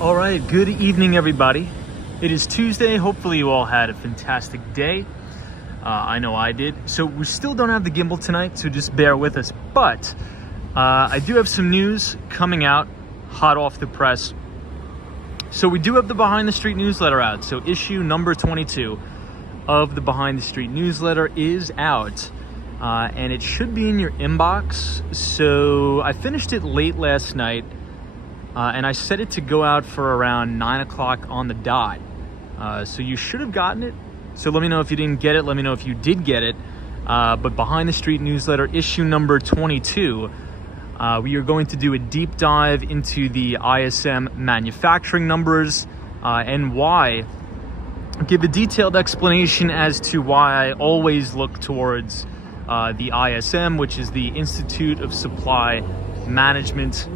All right, good evening, everybody. It is Tuesday. Hopefully you all had a fantastic day. I know I did. So we still don't have the gimbal tonight, so just bear with us. But I do have some news coming out, hot off the press. So we do have the Behind the Street newsletter out. So issue number 22 of the Behind the Street newsletter is out. And it should be in your inbox. So I finished it late last night. And I set it to go out for around 9 o'clock on the dot. So you should have gotten it. So let me know if you didn't get it. Let me know if you did get it. But Behind the Street newsletter, issue number 22, we are going to do a deep dive into the ISM manufacturing numbers and why. Give a detailed explanation as to why I always look towards the ISM, which is the Institute of Supply Management.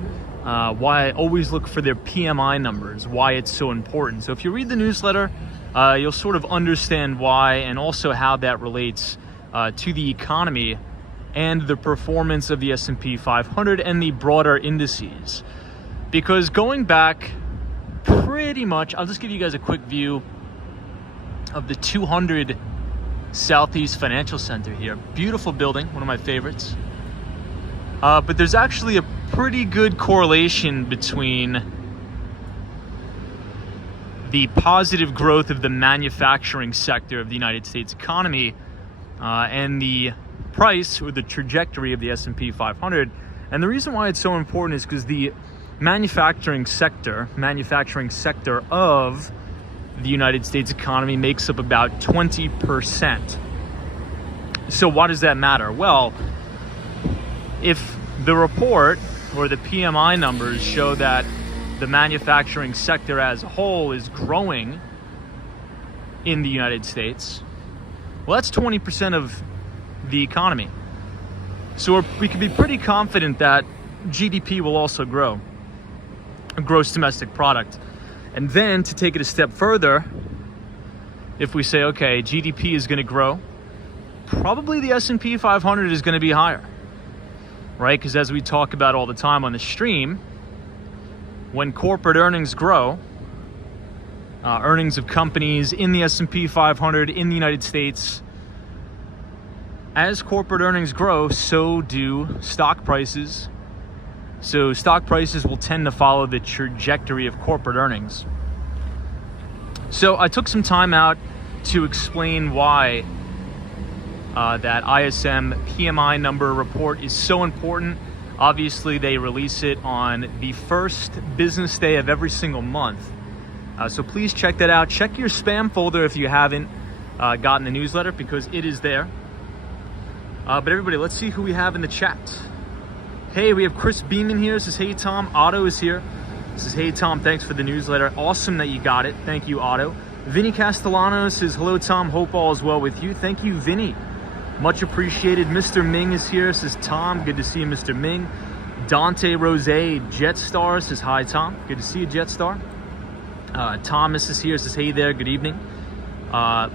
Why I always look for their PMI numbers, why it's so important. So if you read the newsletter, you'll sort of understand why and also how that relates to the economy and the performance of the S&P 500 and the broader indices. Because going back pretty much, I'll just give you guys a quick view of the 200 Southeast Financial Center here. Beautiful building, one of my favorites. But there's actually a pretty good correlation between the positive growth of the manufacturing sector of the United States economy and the price or the trajectory of the S&P 500. And the reason why it's so important is because the manufacturing sector of the United States economy makes up about 20%. So why does that matter? Well, if the report or the PMI numbers show that the manufacturing sector as a whole is growing in the United States, well, that's 20% of the economy. So we can be pretty confident that GDP will also grow, gross domestic product. And then to take it a step further, if we say, okay, GDP is going to grow, probably the S&P 500 is going to be higher. Right? Because as we talk about all the time on the stream, when corporate earnings grow, earnings of companies in the S&P 500 in the United States, as corporate earnings grow, so do stock prices. So stock prices will tend to follow the trajectory of corporate earnings. So I took some time out to explain why that ISM PMI number report is so important. Obviously, they release it on the first business day of every single month. So please check that out. Check your spam folder if you haven't gotten the newsletter, because it is there. But everybody, let's see who we have in the chat. Hey, we have Chris Beeman here. Says, hey, Tom. Otto is here. Says, hey, Tom, thanks for the newsletter. Awesome that you got it. Thank you, Otto. Vinny Castellano says, hello, Tom. Hope all is well with you. Thank you, Vinny. Much appreciated. Mr. Ming is here. Says, Tom, good to see you, Mr. Ming. Dante Rose, Jetstar, says, hi, Tom. Good to see you, Jetstar. Thomas is here. Says, hey there. Good evening.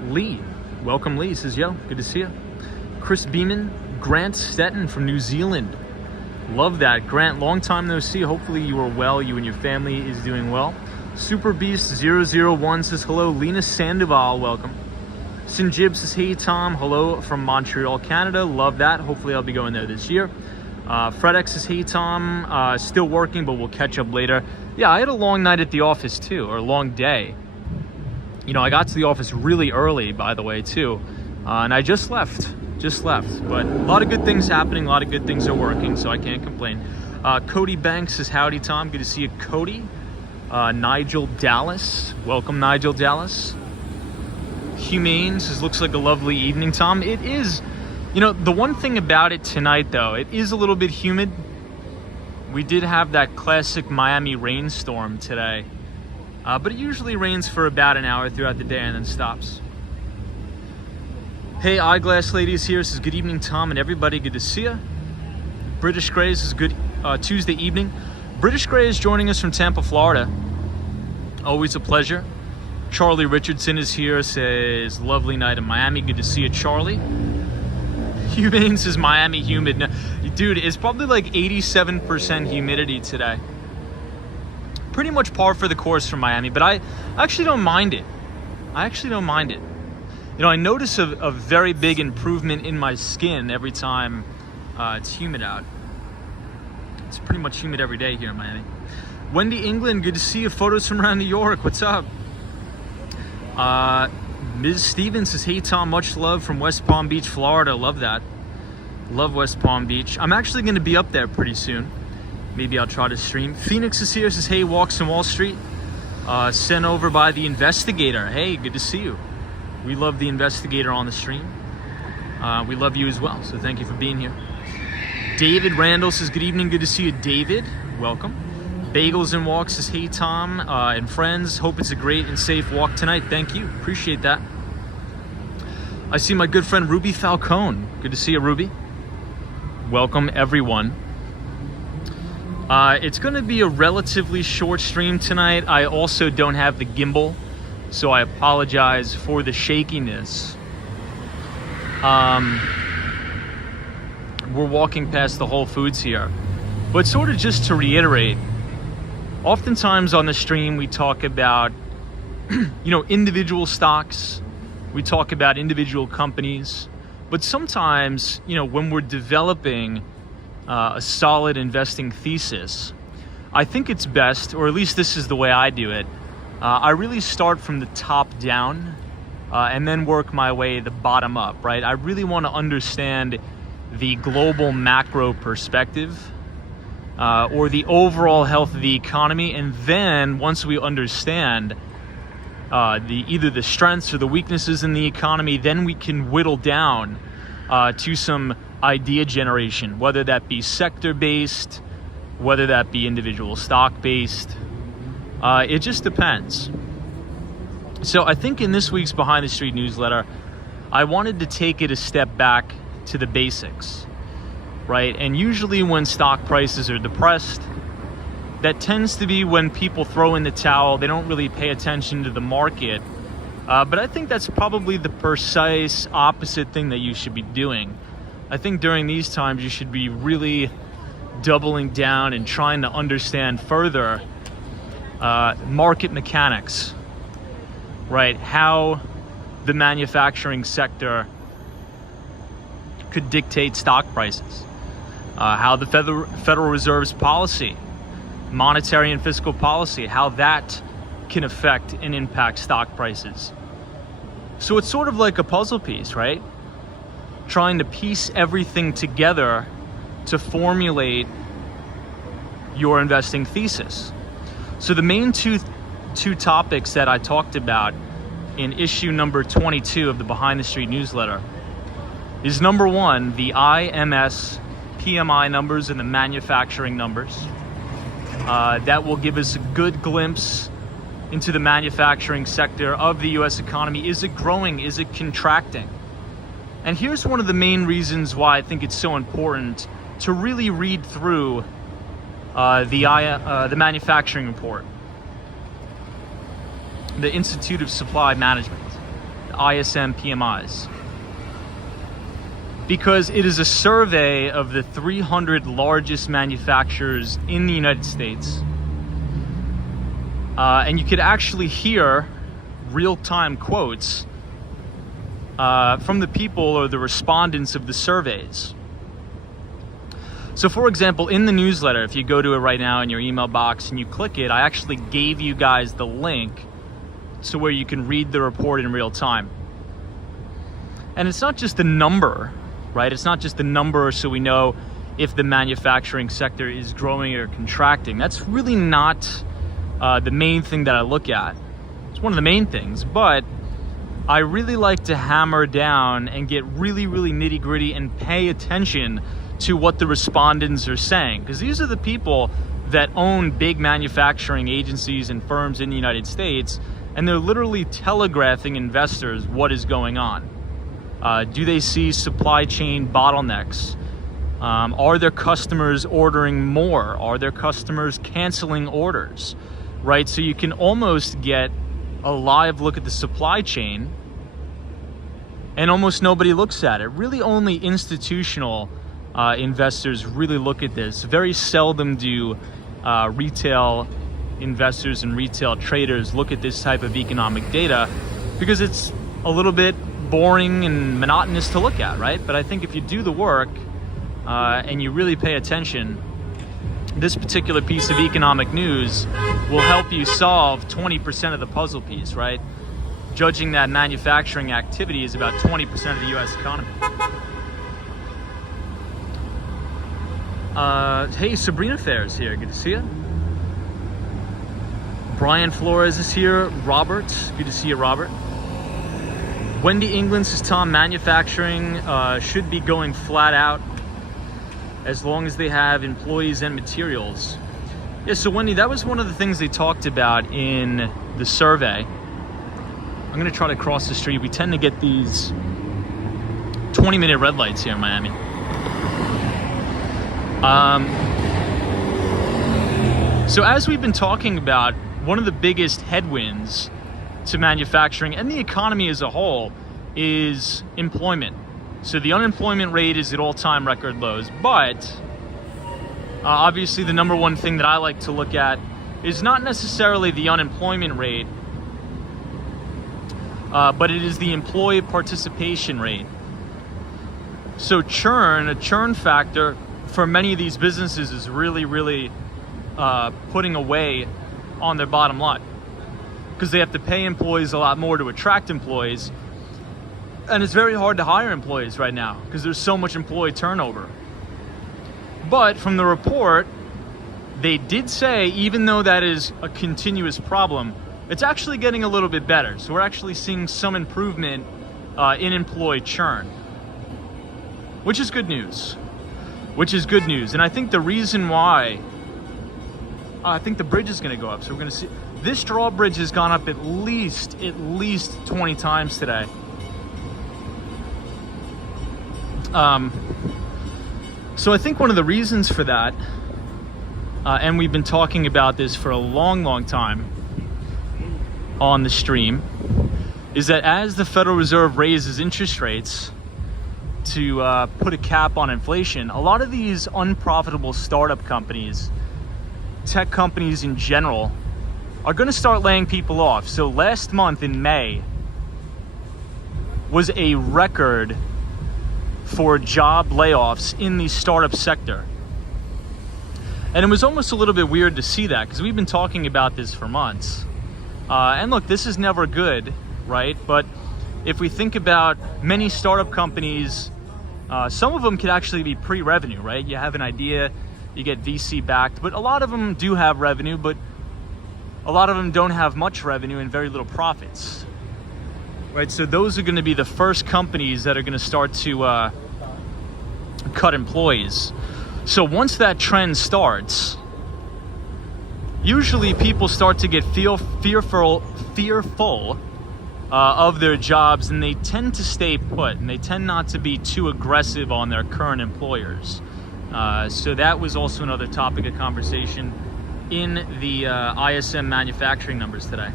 Lee. Welcome, Lee. Says, yo, good to see you. Chris Beeman. Grant Stetton from New Zealand. Love that. Grant, long time no see. Hopefully you are well. You and your family is doing well. Super Beast 001 says, hello. Lena Sandoval, welcome. Sinjib says, hey, Tom. Hello from Montreal, Canada. Love that. Hopefully I'll be going there this year. FredX says, hey, Tom. Still working, but we'll catch up later. Yeah, I had a long night at the office, too, or a long day. You know, I got to the office really early, by the way, too. And I just left. But a lot of good things happening. A lot of good things are working, so I can't complain. Cody Banks says, howdy, Tom. Good to see you, Cody. Nigel Dallas. Welcome, Nigel Dallas. Humane says, looks like a lovely evening, Tom. It is. You know, the one thing about it tonight, though, it is a little bit humid. We did have that classic Miami rainstorm today. But it usually rains for about an hour throughout the day and then stops. Hey, Eyeglass Lady is here. Says, good evening, Tom, and everybody. Good to see you. British Gray says, good Tuesday evening. British Gray is joining us from Tampa, Florida. Always a pleasure. Charlie Richardson is here. Says, lovely night in Miami. Good to see you, Charlie. Humane says, Miami humid. No, dude, it's probably like 87% humidity today. pretty much par for the course for Miami, but I actually don't mind it. You know, I notice a very big improvement in my skin every time it's humid out. It's pretty much humid every day here in Miami. Wendy England, good to see you. Photos from around New York. What's up? Ms. Stevens says, hey Tom, much love from West Palm Beach, Florida. Love that. Love West Palm Beach. I'm actually going to be up there pretty soon. Maybe I'll try to stream. Phoenix is here, says, hey, walks in Wall Street. Sent over by the Investigator. Hey, good to see you. We love the Investigator on the stream. We love you as well, so thank you for being here. David Randall says, good evening. Good to see you, David. Welcome. Bagels and Walks says, hey, Tom and friends. Hope it's a great and safe walk tonight. Thank you. Appreciate that. I see my good friend Ruby Falcone. Good to see you, Ruby. Welcome, everyone. It's going to be a relatively short stream tonight. I also don't have the gimbal, so I apologize for the shakiness. We're walking past the Whole Foods here. But sort of just to reiterate, oftentimes on the stream we talk about, individual stocks. We talk about individual companies. But sometimes, when we're developing a solid investing thesis, I think it's best, or at least this is the way I do it, I really start from the top down and then work my way the bottom up, right? I really want to understand the global macro perspective or the overall health of the economy, and then once we understand either the strengths or the weaknesses in the economy, then we can whittle down to some idea generation, whether that be sector-based, whether that be individual stock-based. It just depends. So I think in this week's Behind the Street newsletter, I wanted to take it a step back to the basics, right? And usually when stock prices are depressed, that tends to be when people throw in the towel. They don't really pay attention to the market. But I think that's probably the precise opposite thing that you should be doing. I think during these times you should be really doubling down and trying to understand further market mechanics, right? How the manufacturing sector could dictate stock prices, how the Federal Reserve's policy, monetary and fiscal policy, how that can affect and impact stock prices. So it's sort of like a puzzle piece, right? Trying to piece everything together to formulate your investing thesis. So the main two topics that I talked about in issue number 22 of the Behind the Street newsletter is number one, the ISM PMI numbers and the manufacturing numbers. That will give us a good glimpse into the manufacturing sector of the U.S. economy. Is it growing? Is it contracting? And here's one of the main reasons why I think it's so important to really read through the manufacturing report, the Institute of Supply Management, the ISM PMIs, because it is a survey of the 300 largest manufacturers in the United States. And you could actually hear real-time quotes from the people or the respondents of the surveys. So for example, in the newsletter, if you go to it right now in your email box and you click it, I actually gave you guys the link to where you can read the report in real time. And it's not just the number, right? It's not just the number so we know if the manufacturing sector is growing or contracting. That's really not the main thing that I look at. It's one of the main things, but I really like to hammer down and get really, really nitty gritty and pay attention to what the respondents are saying, because these are the people that own big manufacturing agencies and firms in the United States, and they're literally telegraphing investors what is going on. Do they see supply chain bottlenecks? Are their customers ordering more? Are their customers canceling orders? Right? So you can almost get a live look at the supply chain, and almost nobody looks at it. Really only institutional investors really look at this. Very seldom do retail investors and retail traders look at this type of economic data because it's a little bit boring and monotonous to look at, right? But I think if you do the work and you really pay attention, this particular piece of economic news will help you solve 20% of the puzzle piece, right? Judging that manufacturing activity is about 20% of the US economy. Hey, Sabrina Fair's here. Good to see you. Brian Flores is here. Robert, good to see you, Robert. Wendy England says, Tom, manufacturing should be going flat out as long as they have employees and materials. Yeah, so Wendy, that was one of the things they talked about in the survey. I'm gonna try to cross the street. We tend to get these 20-minute red lights here in Miami. So as we've been talking about, one of the biggest headwinds to manufacturing and the economy as a whole is employment. So the unemployment rate is at all-time record lows, but obviously the number one thing that I like to look at is not necessarily the unemployment rate, but it is the employee participation rate. So churn, a churn factor for many of these businesses is really putting away on their bottom line, because they have to pay employees a lot more to attract employees, and it's very hard to hire employees right now because there's so much employee turnover. But from the report, they did say, even though that is a continuous problem, it's actually getting a little bit better. So we're actually seeing some improvement in employee churn, which is good news. And I think the reason why, I think the bridge is going to go up. So we're going to see, this drawbridge has gone up at least 20 times today. So I think one of the reasons for that, and we've been talking about this for a long time on the stream, is that as the Federal Reserve raises interest rates to put a cap on inflation, a lot of these unprofitable startup companies, tech companies in general, are going to start laying people off. So last month in May was a record for job layoffs in the startup sector. And it was almost a little bit weird to see that, because we've been talking about this for months. And look, this is never good, right? But if we think about many startup companies, some of them could actually be pre-revenue, right? You have an idea, you get VC backed, but a lot of them do have revenue, but a lot of them don't have much revenue and very little profits, right? So those are going to be the first companies that are going to start to cut employees. So once that trend starts, usually people start to get fearful of their jobs, and they tend to stay put, and they tend not to be too aggressive on their current employers. So that was also another topic of conversation in the ISM manufacturing numbers today.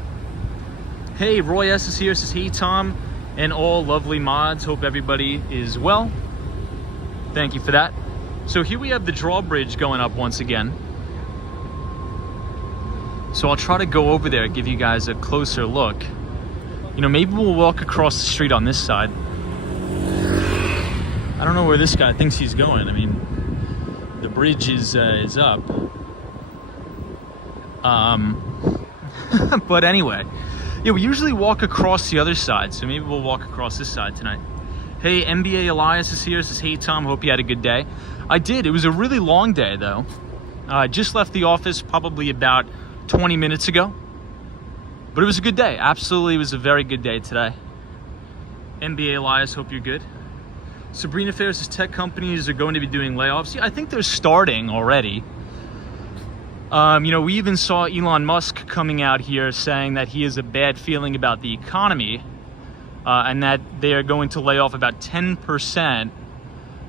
Hey, Roy S is here, says, hey Tom and all lovely mods, hope everybody is well. Thank you for that. So here we have the drawbridge going up once again. So I'll try to go over there, give you guys a closer look. You know, maybe we'll walk across the street on this side. I don't know where this guy thinks he's going. I mean, the bridge is up. But anyway, yeah, we usually walk across the other side, so maybe we'll walk across this side tonight. Hey, NBA Elias is here, says, hey Tom, hope you had a good day. I did. It was a really long day though. I just left the office probably about 20 minutes ago. But it was a good day. Absolutely, it was a very good day today. NBA Elias, hope you're good. Sabrina Fair says tech companies are going to be doing layoffs. Yeah, I think they're starting already. You know, we even saw Elon Musk coming out here saying that he has a bad feeling about the economy, and that they are going to lay off about 10%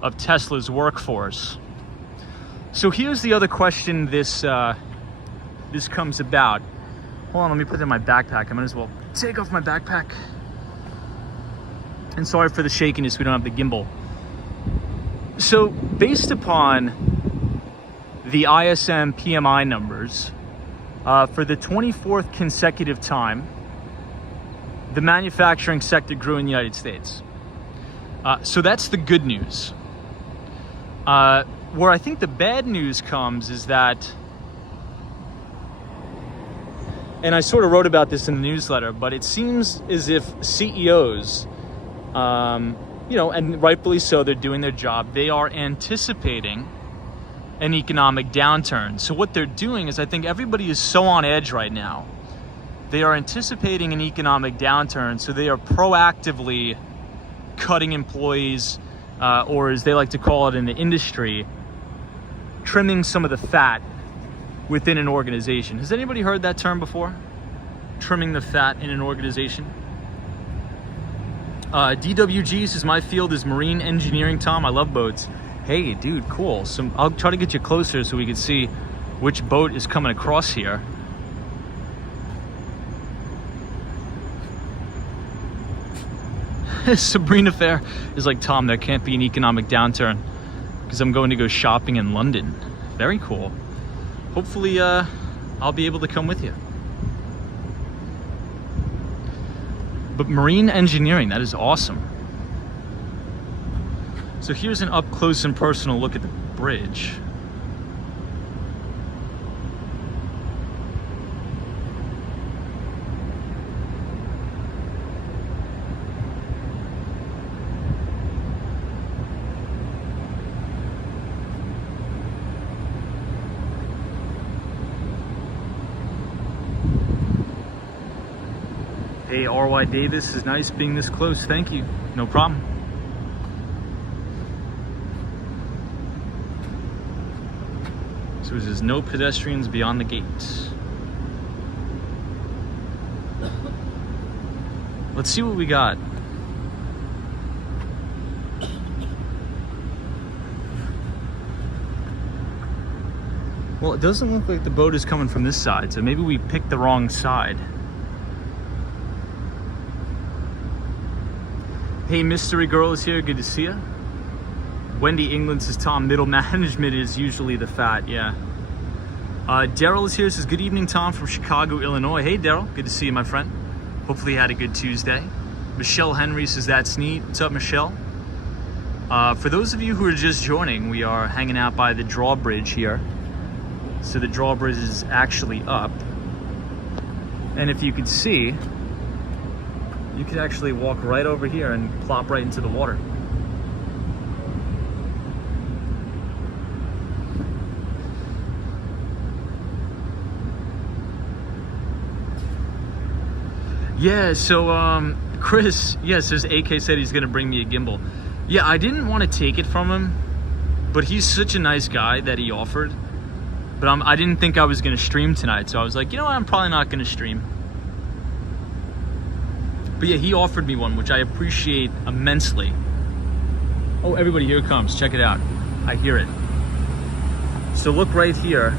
of Tesla's workforce. So here's the other question this comes about. Hold on, let me put it in my backpack. I might as well take off my backpack. And sorry for the shakiness, we don't have the gimbal. So based upon the ISM PMI numbers, For the 24th consecutive time, the manufacturing sector grew in the United States. So that's the good news. Where I think the bad news comes is that, and I sort of wrote about this in the newsletter, but it seems as if CEOs, and rightfully so, they're doing their job. They are anticipating an economic downturn. So what they're doing is, I think everybody is so on edge right now. They are anticipating an economic downturn, so they are proactively cutting employees, or as they like to call it in the industry, trimming some of the fat within an organization. Has anybody heard that term before? Trimming the fat in an organization? DWG says, my field is marine engineering, Tom. I love boats. Hey, dude, cool. So I'll try to get you closer so we can see which boat is coming across here. Sabrina Fair is like, Tom, there can't be an economic downturn because I'm going to go shopping in London. Very cool. Hopefully I'll be able to come with you. But marine engineering, that is awesome. So here's an up close and personal look at the bridge. Hey, R.Y. Davis, is nice being this close. Thank you. No problem. So there's no pedestrians beyond the gates. Let's see what we got. Well, it doesn't look like the boat is coming from this side, so maybe we picked the wrong side. Hey, Mystery Girl is here. Good to see you. Wendy England says, Tom, middle management is usually the fat. Yeah. Daryl is here. Says, good evening, Tom, from Chicago, Illinois. Hey, Daryl. Good to see you, my friend. Hopefully you had a good Tuesday. Michelle Henry says, that's neat. What's up, Michelle? For those of you who are just joining, we are hanging out by the drawbridge here. So the drawbridge is actually up. And if you could see, you could actually walk right over here and plop right into the water. Yeah, so Chris, says AK said he's gonna bring me a gimbal. Yeah, I didn't want to take it from him, but he's such a nice guy that he offered. But I didn't think I was gonna stream tonight, so I was like, you know what, I'm probably not gonna stream. But yeah, he offered me one, which I appreciate immensely. Oh, everybody, here it comes. Check it out. I hear it. So look right here.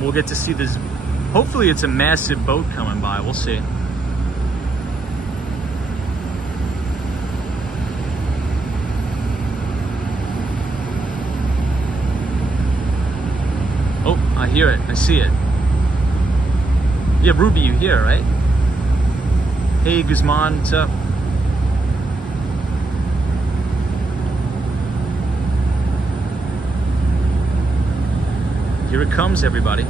We'll get to see this. Hopefully it's a massive boat coming by. We'll see. Oh, I hear it. I see it. Yeah, Ruby, you hear, right? Hey, Guzman, what's up? Here it comes, everybody.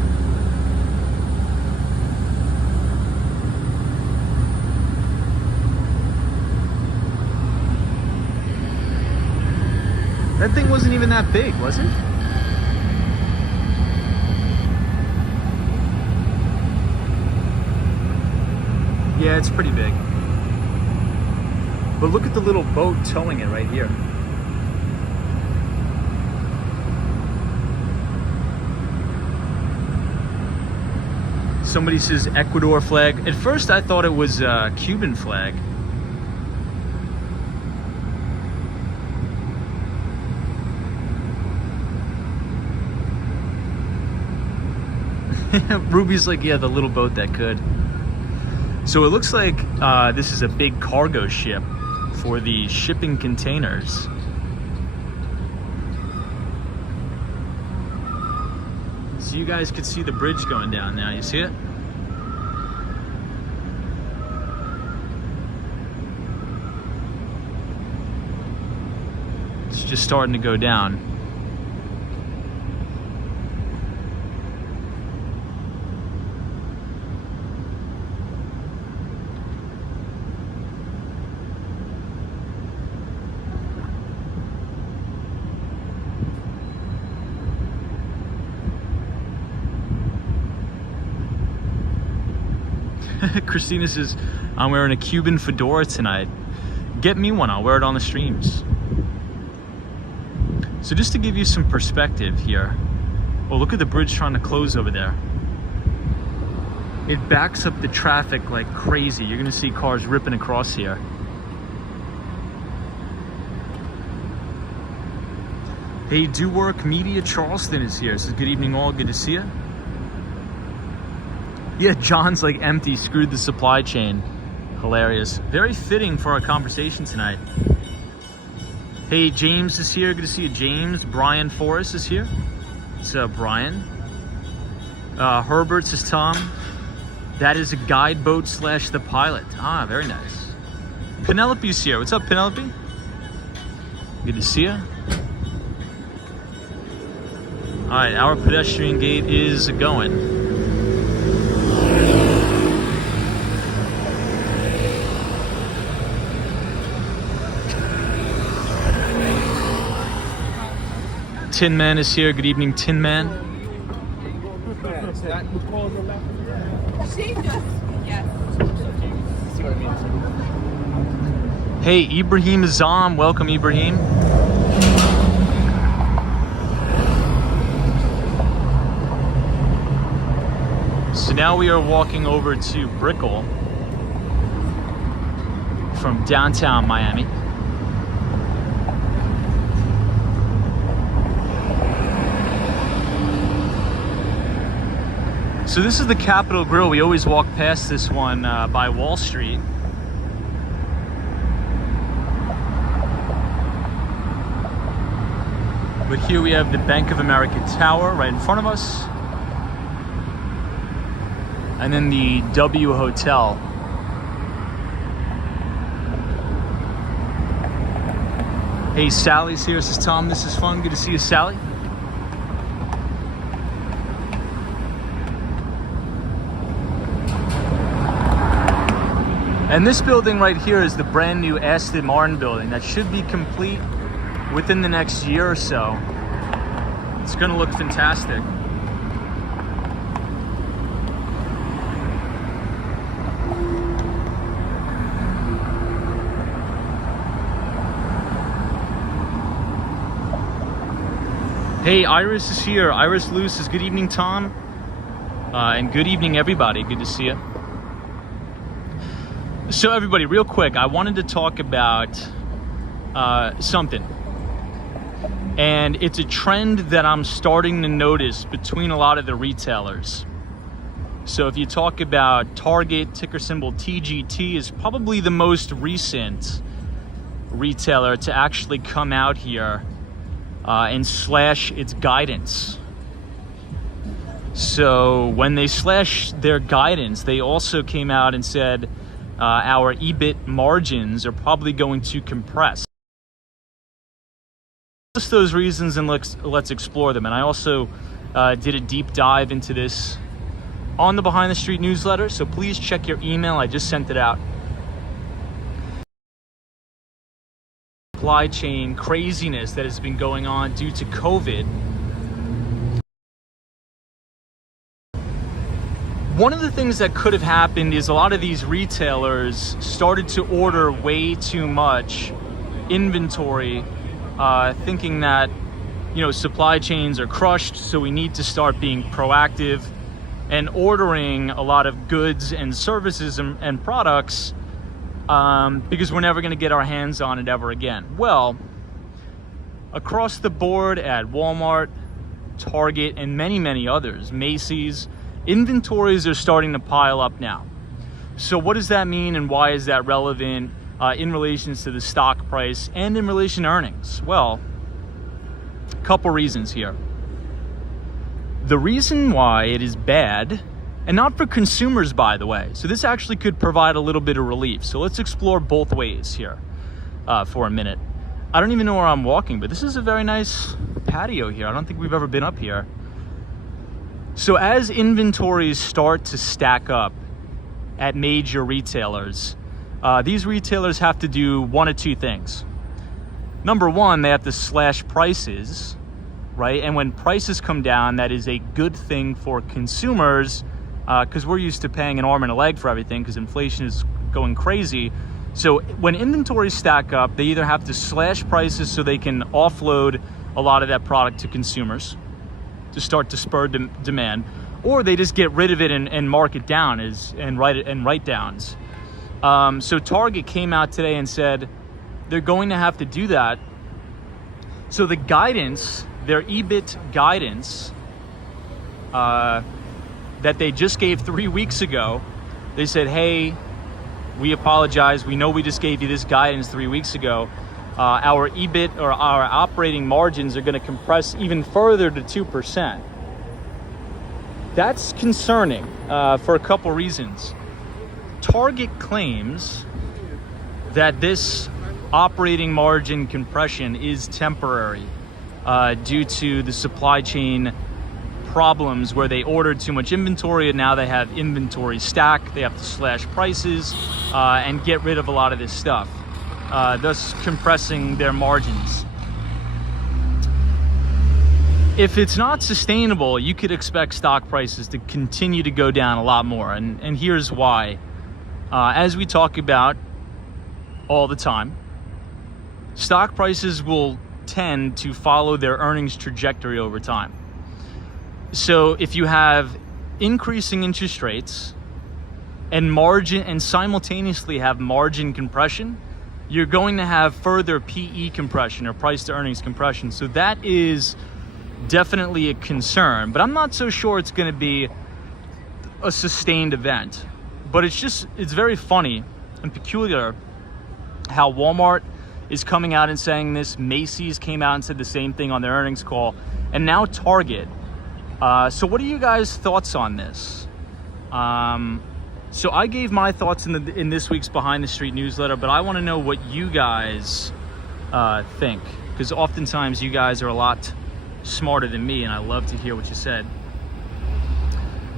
That thing wasn't even that big, was it? Yeah, it's pretty big. But look at the little boat towing it right here. Somebody says Ecuador flag. At first I thought it was a Cuban flag. Ruby's like, yeah, the little boat that could. So it looks like this is a big cargo ship for the shipping containers. So So you guys could see the bridge going down now. You see it? It's just starting to go down. Christina says, I'm wearing a Cuban fedora tonight. Get me one, I'll wear it on the streams. So just to give you some perspective here. Oh, look at the bridge trying to close over there. It backs up the traffic like crazy. You're gonna see cars ripping across here. Hey, Do Work Media Charleston is here. Says, good evening all, good to see you. Yeah, John's like empty, screwed the supply chain. Hilarious. Very fitting for our conversation tonight. Hey, James is here. Good to see you, James. Brian Forrest is here. It's Brian. Herbert says, Tom, that is a guide boat / the pilot. Ah, very nice. Penelope's here. What's up, Penelope? Good to see you. All right, our pedestrian gate is going. Tin Man is here. Good evening, Tin Man. Hey, Ibrahim Azam. Welcome, Ibrahim. So now we are walking over to Brickell from downtown Miami. So this is the Capitol Grill. We always walk past this one by Wall Street. But here we have the Bank of America Tower right in front of us. And then the W Hotel. Hey, Sally's here. Says, Tom, this is fun. Good to see you, Sally. And this building right here is the brand new Aston Martin building that should be complete within the next year or so. It's going to look fantastic. Hey, Iris is here. Iris Luce says, good evening, Tom. And good evening, everybody. Good to see you. So everybody, real quick, I wanted to talk about something. And it's a trend that I'm starting to notice between a lot of the retailers. So if you talk about Target, ticker symbol TGT is probably the most recent retailer to actually come out here and slash its guidance. So when they slashed their guidance, they also came out and said, our EBIT margins are probably going to compress. Just those reasons, and let's explore them. And I also did a deep dive into this on the Behind the Street newsletter, so please check your email. I just sent it out. Supply chain craziness that has been going on due to COVID. One of the things that could have happened is a lot of these retailers started to order way too much inventory, thinking that, you know, supply chains are crushed, so we need to start being proactive and ordering a lot of goods and services and products because we're never going to get our hands on it ever again. Well, across the board at Walmart, Target, and many, many others, Macy's, inventories are starting to pile up now. So what does that mean, and why is that relevant in relation to the stock price and in relation to earnings? Well, a couple reasons here. The reason why it is bad, and not for consumers, by the way, so this actually could provide a little bit of relief. So let's explore both ways here for a minute. I don't even know where I'm walking, but this is a very nice patio here. I don't think we've ever been up here. So as inventories start to stack up at major retailers, these retailers have to do one of two things. Number one, they have to slash prices, right? And when prices come down, that is a good thing for consumers, because we're used to paying an arm and a leg for everything because inflation is going crazy. So when inventories stack up, they either have to slash prices so they can offload a lot of that product to consumers to start to spur demand, or they just get rid of it and mark it down and write downs. So Target came out today and said they're going to have to do that. So the guidance, their EBIT guidance that they just gave 3 weeks ago, they said, hey, we apologize. We know we just gave you this guidance 3 weeks ago. Our EBIT or our operating margins are going to compress even further to 2%. That's concerning for a couple reasons. Target claims that this operating margin compression is temporary due to the supply chain problems where they ordered too much inventory and now they have inventory stack. They have to slash prices and get rid of a lot of this stuff, thus compressing their margins. If it's not sustainable, you could expect stock prices to continue to go down a lot more. And here's why. As we talk about all the time, stock prices will tend to follow their earnings trajectory over time. So if you have increasing interest rates and margin and simultaneously have margin compression, you're going to have further PE compression or price to earnings compression. So that is definitely a concern, but I'm not so sure it's going to be a sustained event. But it's very funny and peculiar how Walmart is coming out and saying this. Macy's came out and said the same thing on their earnings call, and now Target. So what are you guys' thoughts on this? So I gave my thoughts in this week's Behind the Street newsletter, but I want to know what you guys think, because oftentimes you guys are a lot smarter than me, and I love to hear what you said.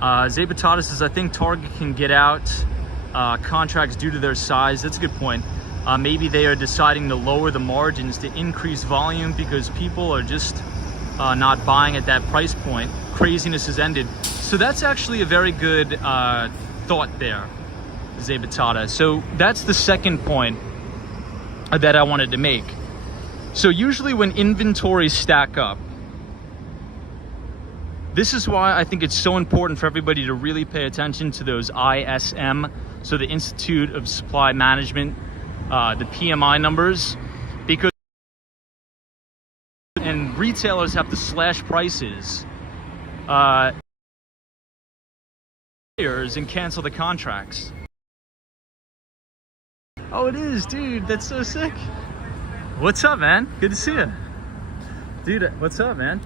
Zabatata says, I think Target can get out contracts due to their size. That's a good point. Maybe they are deciding to lower the margins to increase volume because people are just not buying at that price point. Craziness has ended. So that's actually a very good thought there, Zabatata. So that's the second point that I wanted to make. So usually when inventories stack up, this is why I think it's so important for everybody to really pay attention to those ISM, so the Institute of Supply Management, the PMI numbers, because and retailers have to slash prices and cancel the contracts. Oh, it is, dude. That's so sick. What's up, man? Good to see you. Dude, what's up, man?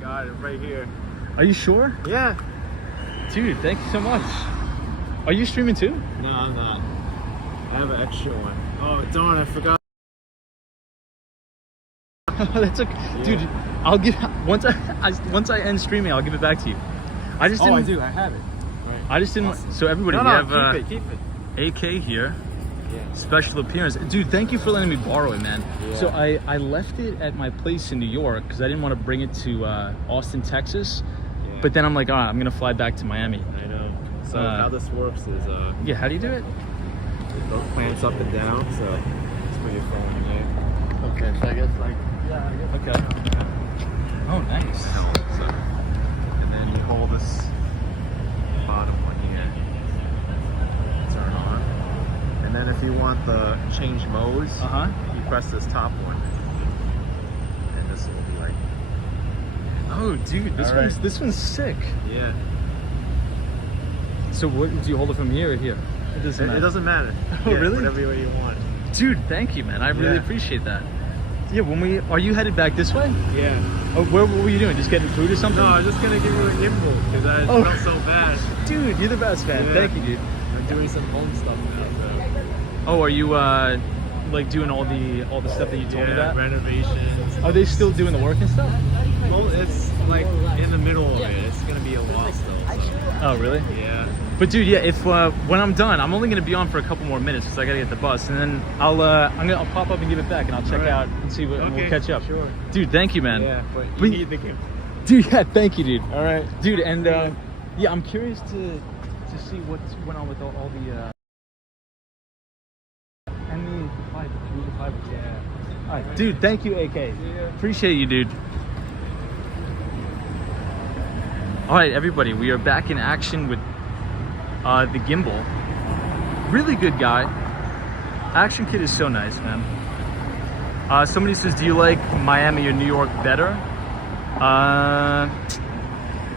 Got it right here. Are you sure? Yeah. Dude, thank you so much. Are you streaming too? No, I'm not. I have an extra one. Oh, darn, I forgot. That's okay. Yeah. Dude, I'll give once I end streaming, I'll give it back to you. I just didn't. I do. I have it. Right. I just didn't. Awesome. So everybody, No, we have keep it. AK here. Yeah. Special appearance. Dude, thank you for letting me borrow it, man. Yeah. So I left it at my place in New York because I didn't want to bring it to Austin, Texas. Yeah. But then I'm like, all right, I'm gonna fly back to Miami. I know. So how this works is yeah, how do you do it? both plants up and down. So just put your phone in there. Okay, so I guess like okay. Oh, nice. So, and then you hold this bottom one here. Turn on. And then if you want the change modes, you press this top one. And this will be like. Oh, dude, this one's sick. Yeah. So what do you hold it from here or here? It doesn't matter. It doesn't matter. Oh, really? Whatever way you want. Dude, thank you, man. I really appreciate that. Yeah, are you headed back this way? Yeah. Oh, what were you doing? Just getting food or something? No, I was just gonna give you a gimbal because I felt so bad. Dude, you're the best, man. Yeah. Thank you, dude. I'm doing some home stuff now. So. Oh, are you like doing all the stuff that you told me about? Renovations. Are they still doing the work and stuff? Well, it's like in the middle of it. It's gonna be a while still. So. Oh, really? Yeah. But dude, yeah, if when I'm done, I'm only gonna be on for a couple more minutes because I gotta get the bus, and then I'll pop up and give it back, and I'll check out and see what, and we'll catch up. Sure. Dude, thank you, man. Yeah, but you need the gimbal. Dude, yeah, thank you, dude. All right, dude, and yeah, I'm curious to see what went on with all the and the fiber. Yeah. All right, dude, thank you, AK. Yeah. Appreciate you, dude. All right, everybody, we are back in action with the gimbal. Really good guy. Action Kid is so nice, man. Somebody says, do you like Miami or New York better?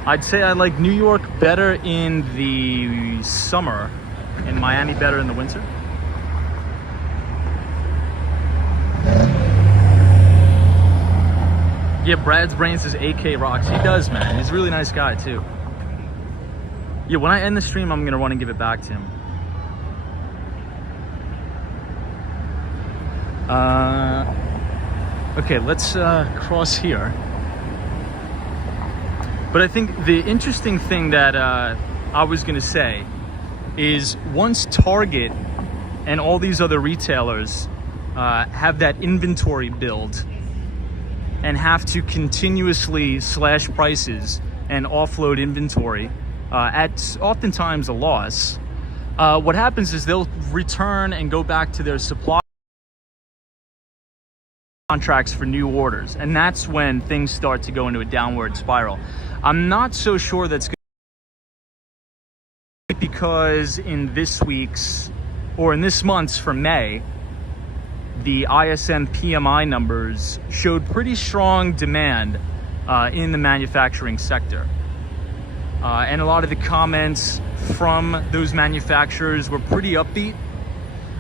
I'd say I like New York better in the summer and Miami better in the winter. Yeah, Brad's brain says AK rocks. He does, man. He's a really nice guy, too. Yeah, when I end the stream, I'm going to run and give it back to him. Okay, let's cross here. But I think the interesting thing that I was going to say is once Target and all these other retailers have that inventory build and have to continuously slash prices and offload inventory at oftentimes a loss, what happens is they'll return and go back to their supply contracts for new orders, and that's when things start to go into a downward spiral. I'm not so sure that's good because in this week's or in this month's for May, the ISM PMI numbers showed pretty strong demand in the manufacturing sector. And a lot of the comments from those manufacturers were pretty upbeat.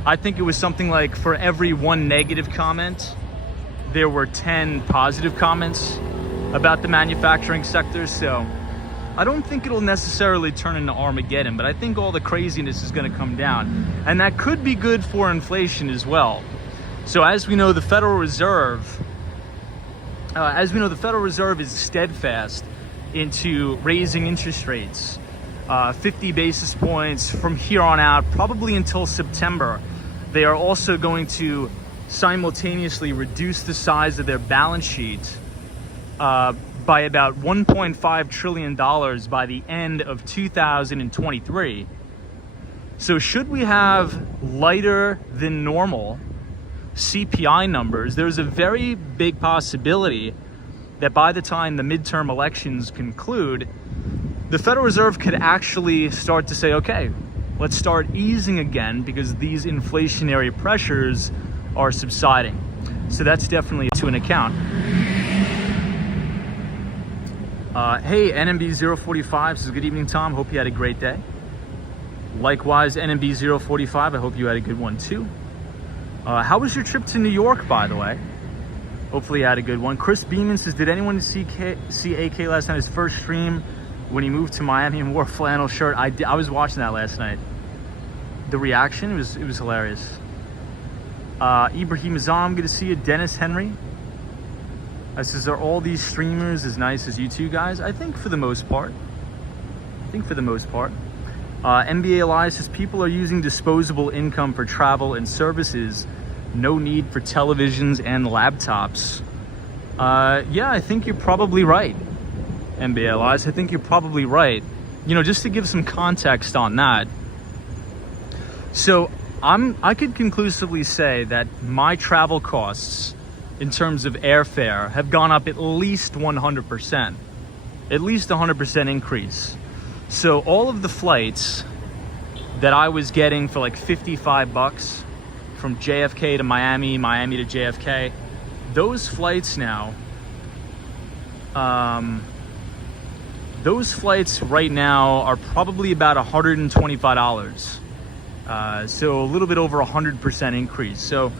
I think it was something like for every one negative comment, there were 10 positive comments about the manufacturing sector. So I don't think it'll necessarily turn into Armageddon, but I think all the craziness is going to come down. And that could be good for inflation as well. So as we know, the Federal Reserve is steadfast into raising interest rates, 50 basis points from here on out, probably until September. They are also going to simultaneously reduce the size of their balance sheet by about $1.5 trillion by the end of 2023. So should we have lighter than normal CPI numbers, there's a very big possibility that by the time the midterm elections conclude, the Federal Reserve could actually start to say, okay, let's start easing again because these inflationary pressures are subsiding. So that's definitely to an account. Hey, NMB045 says, good evening, Tom. Hope you had a great day. Likewise, NMB045, I hope you had a good one too. How was your trip to New York, by the way? Hopefully you had a good one. Chris Beeman says, did anyone see AK last night, his first stream when he moved to Miami and wore a flannel shirt? I was watching that last night. The reaction, it was hilarious. Ibrahim Azam, good to see you. Dennis Henry. Says, are all these streamers as nice as you two guys? I think for the most part. NBA Elias says, people are using disposable income for travel and services. No need for televisions and laptops. Yeah, I think you're probably right, NBA Elias. I think you're probably right. You know, just to give some context on that. So I could conclusively say that my travel costs in terms of airfare have gone up at least 100%. At least 100% increase. So all of the flights that I was getting for like $55 from JFK to Miami, Miami to JFK, those flights now, those flights right now are probably about $125. So a little bit over 100% increase. So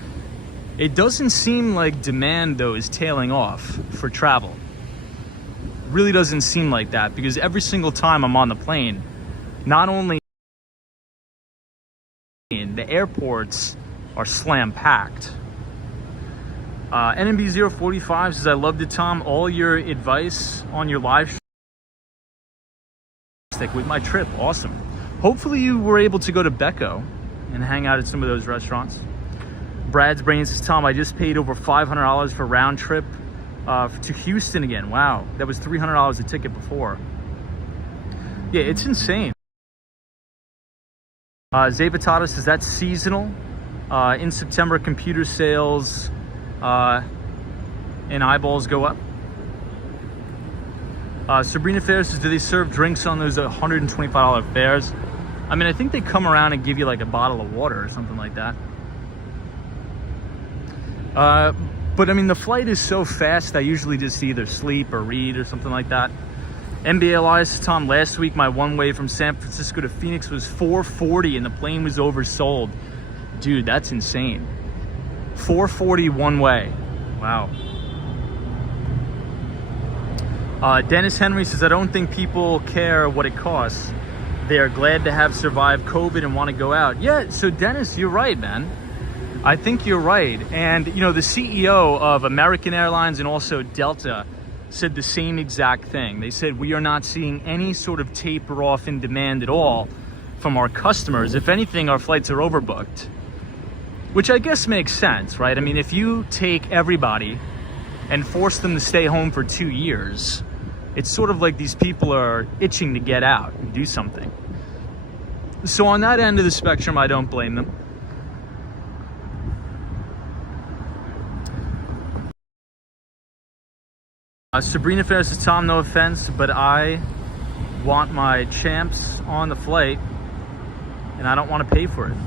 It doesn't seem like demand, though, is tailing off for travel. Really doesn't seem like that, because every single time I'm on the plane, not only the airports are slam packed. NMB 045 says, I loved it, Tom. All your advice on your live stick with my trip. Awesome. Hopefully you were able to go to Becco and hang out at some of those restaurants. Brad's Brain says, Tom, I just paid over $500 for round trip to Houston again. Wow, that was $300 a ticket before. Yeah, it's insane. Zay Batata says that's seasonal. In September, computer sales and eyeballs go up. Sabrina Fair says, do they serve drinks on those $125 fares? I mean, I think they come around and give you like a bottle of water or something like that. But I mean, the flight is so fast, I usually just either sleep or read or something like that. NBA Elias, Tom, last week my one-way from San Francisco to Phoenix was $440 and the plane was oversold. Dude, that's insane. $440 one way. Wow. Dennis Henry says, I don't think people care what it costs. They are glad to have survived COVID and want to go out. Yeah, so Dennis, you're right, man. I think you're right. And, you know, the CEO of American Airlines and also Delta said the same exact thing. They said, we are not seeing any sort of taper off in demand at all from our customers. If anything, our flights are overbooked, which I guess makes sense, right? I mean, if you take everybody and force them to stay home for 2 years, it's sort of like these people are itching to get out and do something. So on that end of the spectrum, I don't blame them. Sabrina Fair says, Tom, no offense, but I want my champs on the flight and I don't want to pay for it.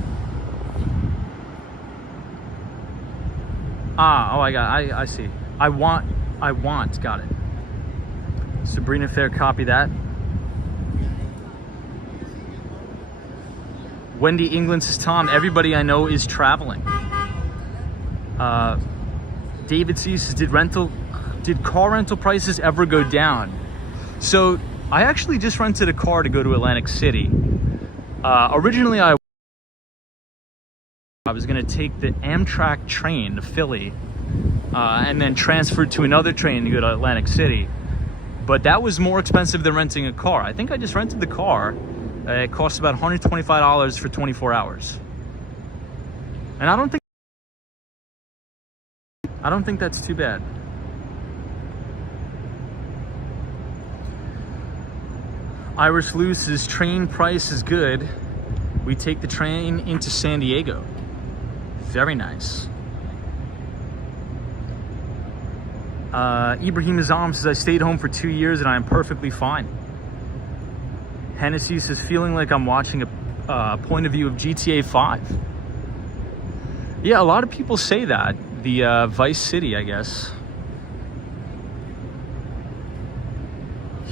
I see. I want, got it. Sabrina Fair, copy that. Wendy England says, Tom, everybody I know is traveling. David C says, did car rental prices ever go down? So I actually just rented a car to go to Atlantic City. Originally I was gonna take the Amtrak train to Philly and then transfer to another train to go to Atlantic City. But that was more expensive than renting a car. I think I just rented the car. It cost about $125 for 24 hours. And I don't think that's too bad. Irish Luce's train price is good. We take the train into San Diego. Very nice. Ibrahim Azam says, I stayed home for 2 years and I am perfectly fine. Hennessy says, feeling like I'm watching a point of view of GTA 5. Yeah, a lot of people say that. The Vice City, I guess.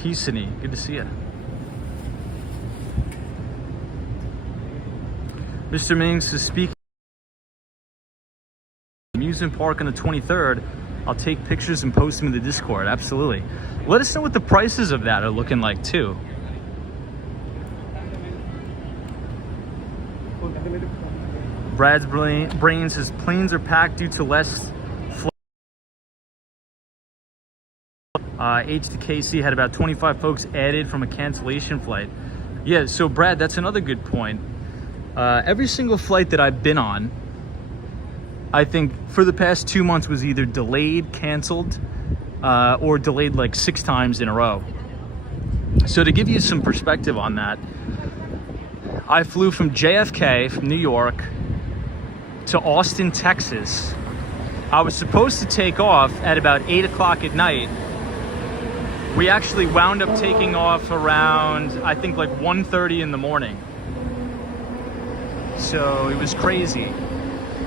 Houston, good to see you. Mr. Mings is speaking. Amusement park on the 23rd. I'll take pictures and post them in the Discord. Absolutely. Let us know what the prices of that are looking like too. Brad's Brain says planes are packed due to less flight. H to KC had about 25 folks added from a cancellation flight. Yeah, so Brad, that's another good point. Every single flight that I've been on, I think for the past 2 months was either delayed, canceled, or delayed like 6 times in a row. So to give you some perspective on that, I flew from JFK, from New York, to Austin, Texas. I was supposed to take off at about 8 o'clock at night. We actually wound up taking off around, I think like 1:30 in the morning. So it was crazy.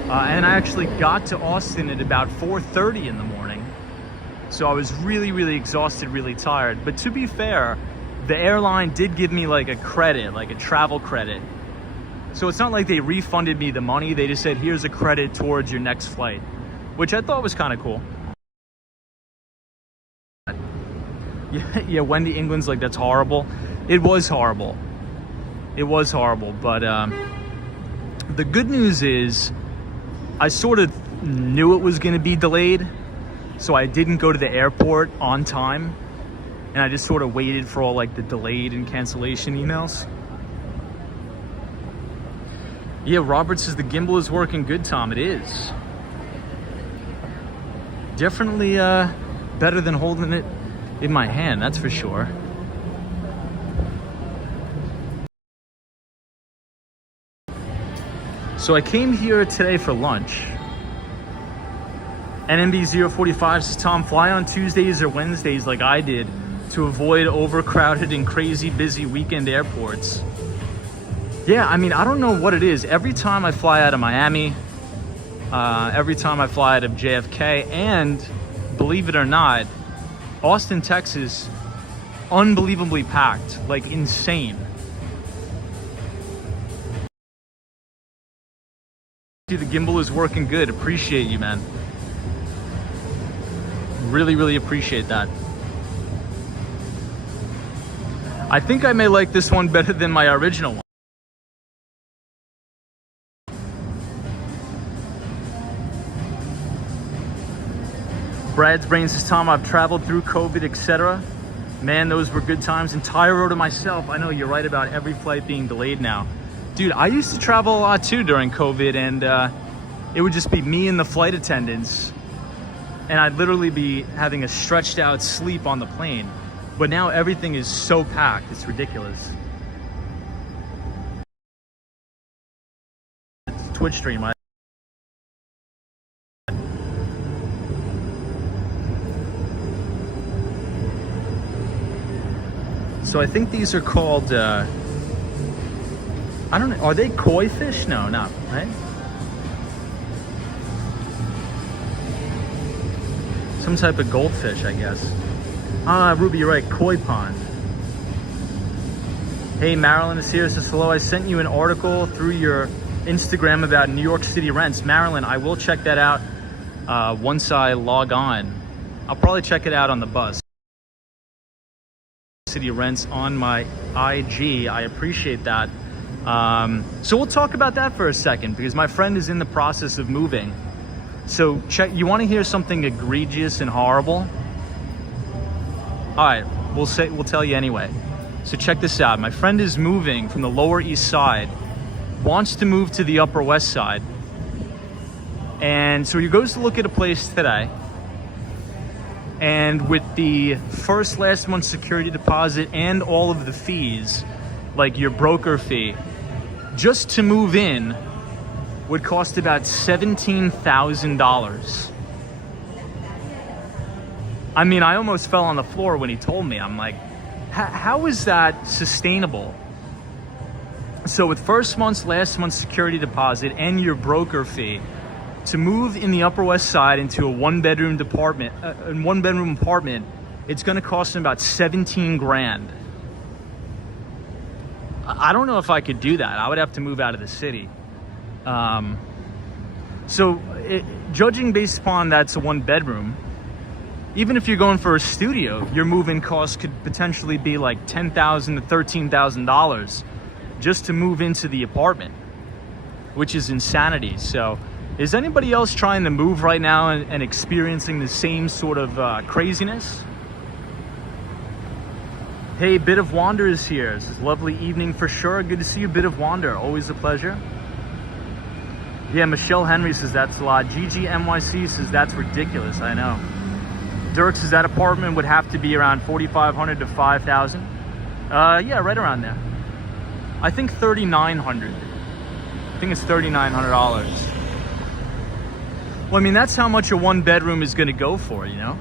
And I actually got to Austin at about 4:30 in the morning. So I was really, really exhausted, really tired. But to be fair, the airline did give me like a credit, like a travel credit. So it's not like they refunded me the money. They just said, here's a credit towards your next flight. which I thought was kind of cool. Yeah, Wendy England's like, that's horrible. It was horrible. It was horrible, but the good news is I sort of knew it was going to be delayed, so I didn't go to the airport on time, and I just sort of waited for all like the delayed and cancellation emails. Yeah, Robert says the gimbal is working good, Tom. It is. Definitely better than holding it in my hand, that's for sure. So I came here today for lunch. NMB045 says, Tom, fly on Tuesdays or Wednesdays like I did to avoid overcrowded and crazy busy weekend airports. Yeah, I mean, I don't know what it is. Every time I fly out of Miami, every time I fly out of JFK, and believe it or not, Austin, Texas, unbelievably packed, like insane. The gimbal is working good. Appreciate you, man. Really, really appreciate that. I think I may like this one better than my original one. Brad's brain says, Tom, I've traveled through COVID, etc. Man, those were good times. Entire row to myself. I know you're right about every flight being delayed now. Dude, I used to travel a lot too during COVID, and it would just be me and the flight attendants, and I'd literally be having a stretched out sleep on the plane. But now everything is so packed, it's ridiculous. It's a Twitch stream. So I think these are called, I don't know, are they koi fish? No, not, right? Some type of goldfish, I guess. Ruby, you're right, koi pond. Hey, Marilyn is here, says hello. I sent you an article through your Instagram about New York City rents. Marilyn, I will check that out once I log on. I'll probably check it out on the bus. City rents on my IG. I appreciate that. So we'll talk about that for a second, because my friend is in the process of moving. So check. You want to hear something egregious and horrible? All right, we'll tell you anyway. So check this out. My friend is moving from the Lower East Side, wants to move to the Upper West Side, and so he goes to look at a place today. And with the first last month's security deposit and all of the fees, like your broker fee, just to move in would cost about $17,000. I mean, I almost fell on the floor when he told me. I'm like, how is that sustainable? So with first month's, last month's security deposit and your broker fee, to move in the Upper West Side into a one-bedroom apartment, it's going to cost him about 17 grand. I don't know if I could do that. I would have to move out of the city. Judging based upon that's a one-bedroom, even if you're going for a studio, your move-in cost could potentially be like $10,000 to $13,000 just to move into the apartment, which is insanity. So is anybody else trying to move right now and experiencing the same sort of craziness? Hey, Bit of Wander is here. This is a lovely evening for sure. Good to see you, Bit of Wander. Always a pleasure. Yeah, Michelle Henry says that's a lot. GGMYC says that's ridiculous. I know. Dirk says that apartment would have to be around $4,500 to $5,000. Yeah, right around there. I think $3,900. I think it's $3,900. Well, I mean, that's how much a one bedroom is going to go for, you know?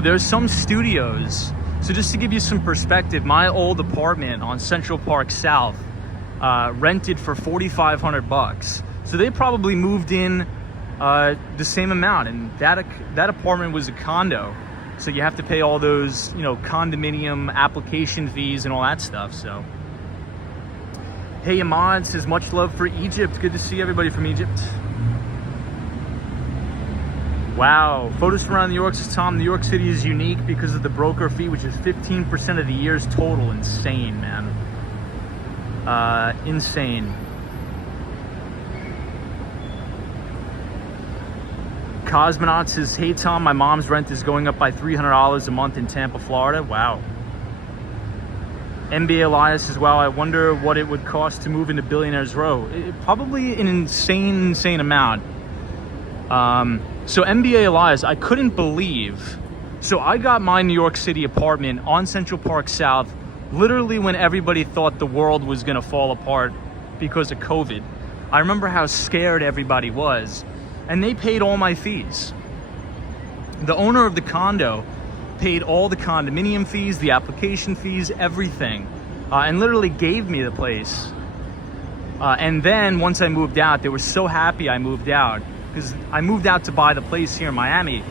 There's some studios. So just to give you some perspective, my old apartment on Central Park South rented for $4,500. So they probably moved in the same amount, and that apartment was a condo. So you have to pay all those, condominium application fees and all that stuff. So, hey, Ahmad says much love for Egypt. Good to see everybody from Egypt. Wow, photos from around New York says, Tom, New York City is unique because of the broker fee, which is 15% of the year's total. Insane, man. Insane. Cosmonaut says, hey Tom, my mom's rent is going up by $300 a month in Tampa, Florida. Wow. NBA Elias says, wow, I wonder what it would cost to move into Billionaires Row. Probably an insane amount. So NBA Elias, I couldn't believe. So I got my New York City apartment on Central Park South literally when everybody thought the world was going to fall apart because of COVID. I remember how scared everybody was. And they paid all my fees. The owner of the condo paid all the condominium fees, the application fees, everything. And literally gave me the place. And then once I moved out, they were so happy I moved out. Because I moved out to buy the place here in Miami.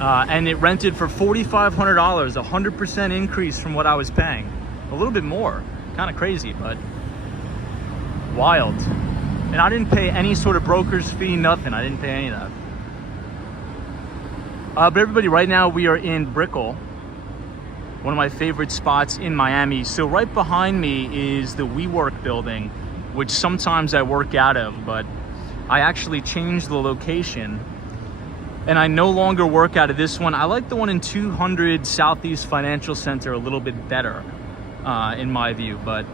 And it rented for $4,500, 100% increase from what I was paying. A little bit more, kind of crazy, but wild. And I didn't pay any sort of broker's fee, nothing. I didn't pay any of that. But everybody, right now we are in Brickell, one of my favorite spots in Miami. So right behind me is the WeWork building, which sometimes I work out of, but I actually changed the location and I no longer work out of this one. I like the one in 200 Southeast Financial Center a little bit better, in my view, but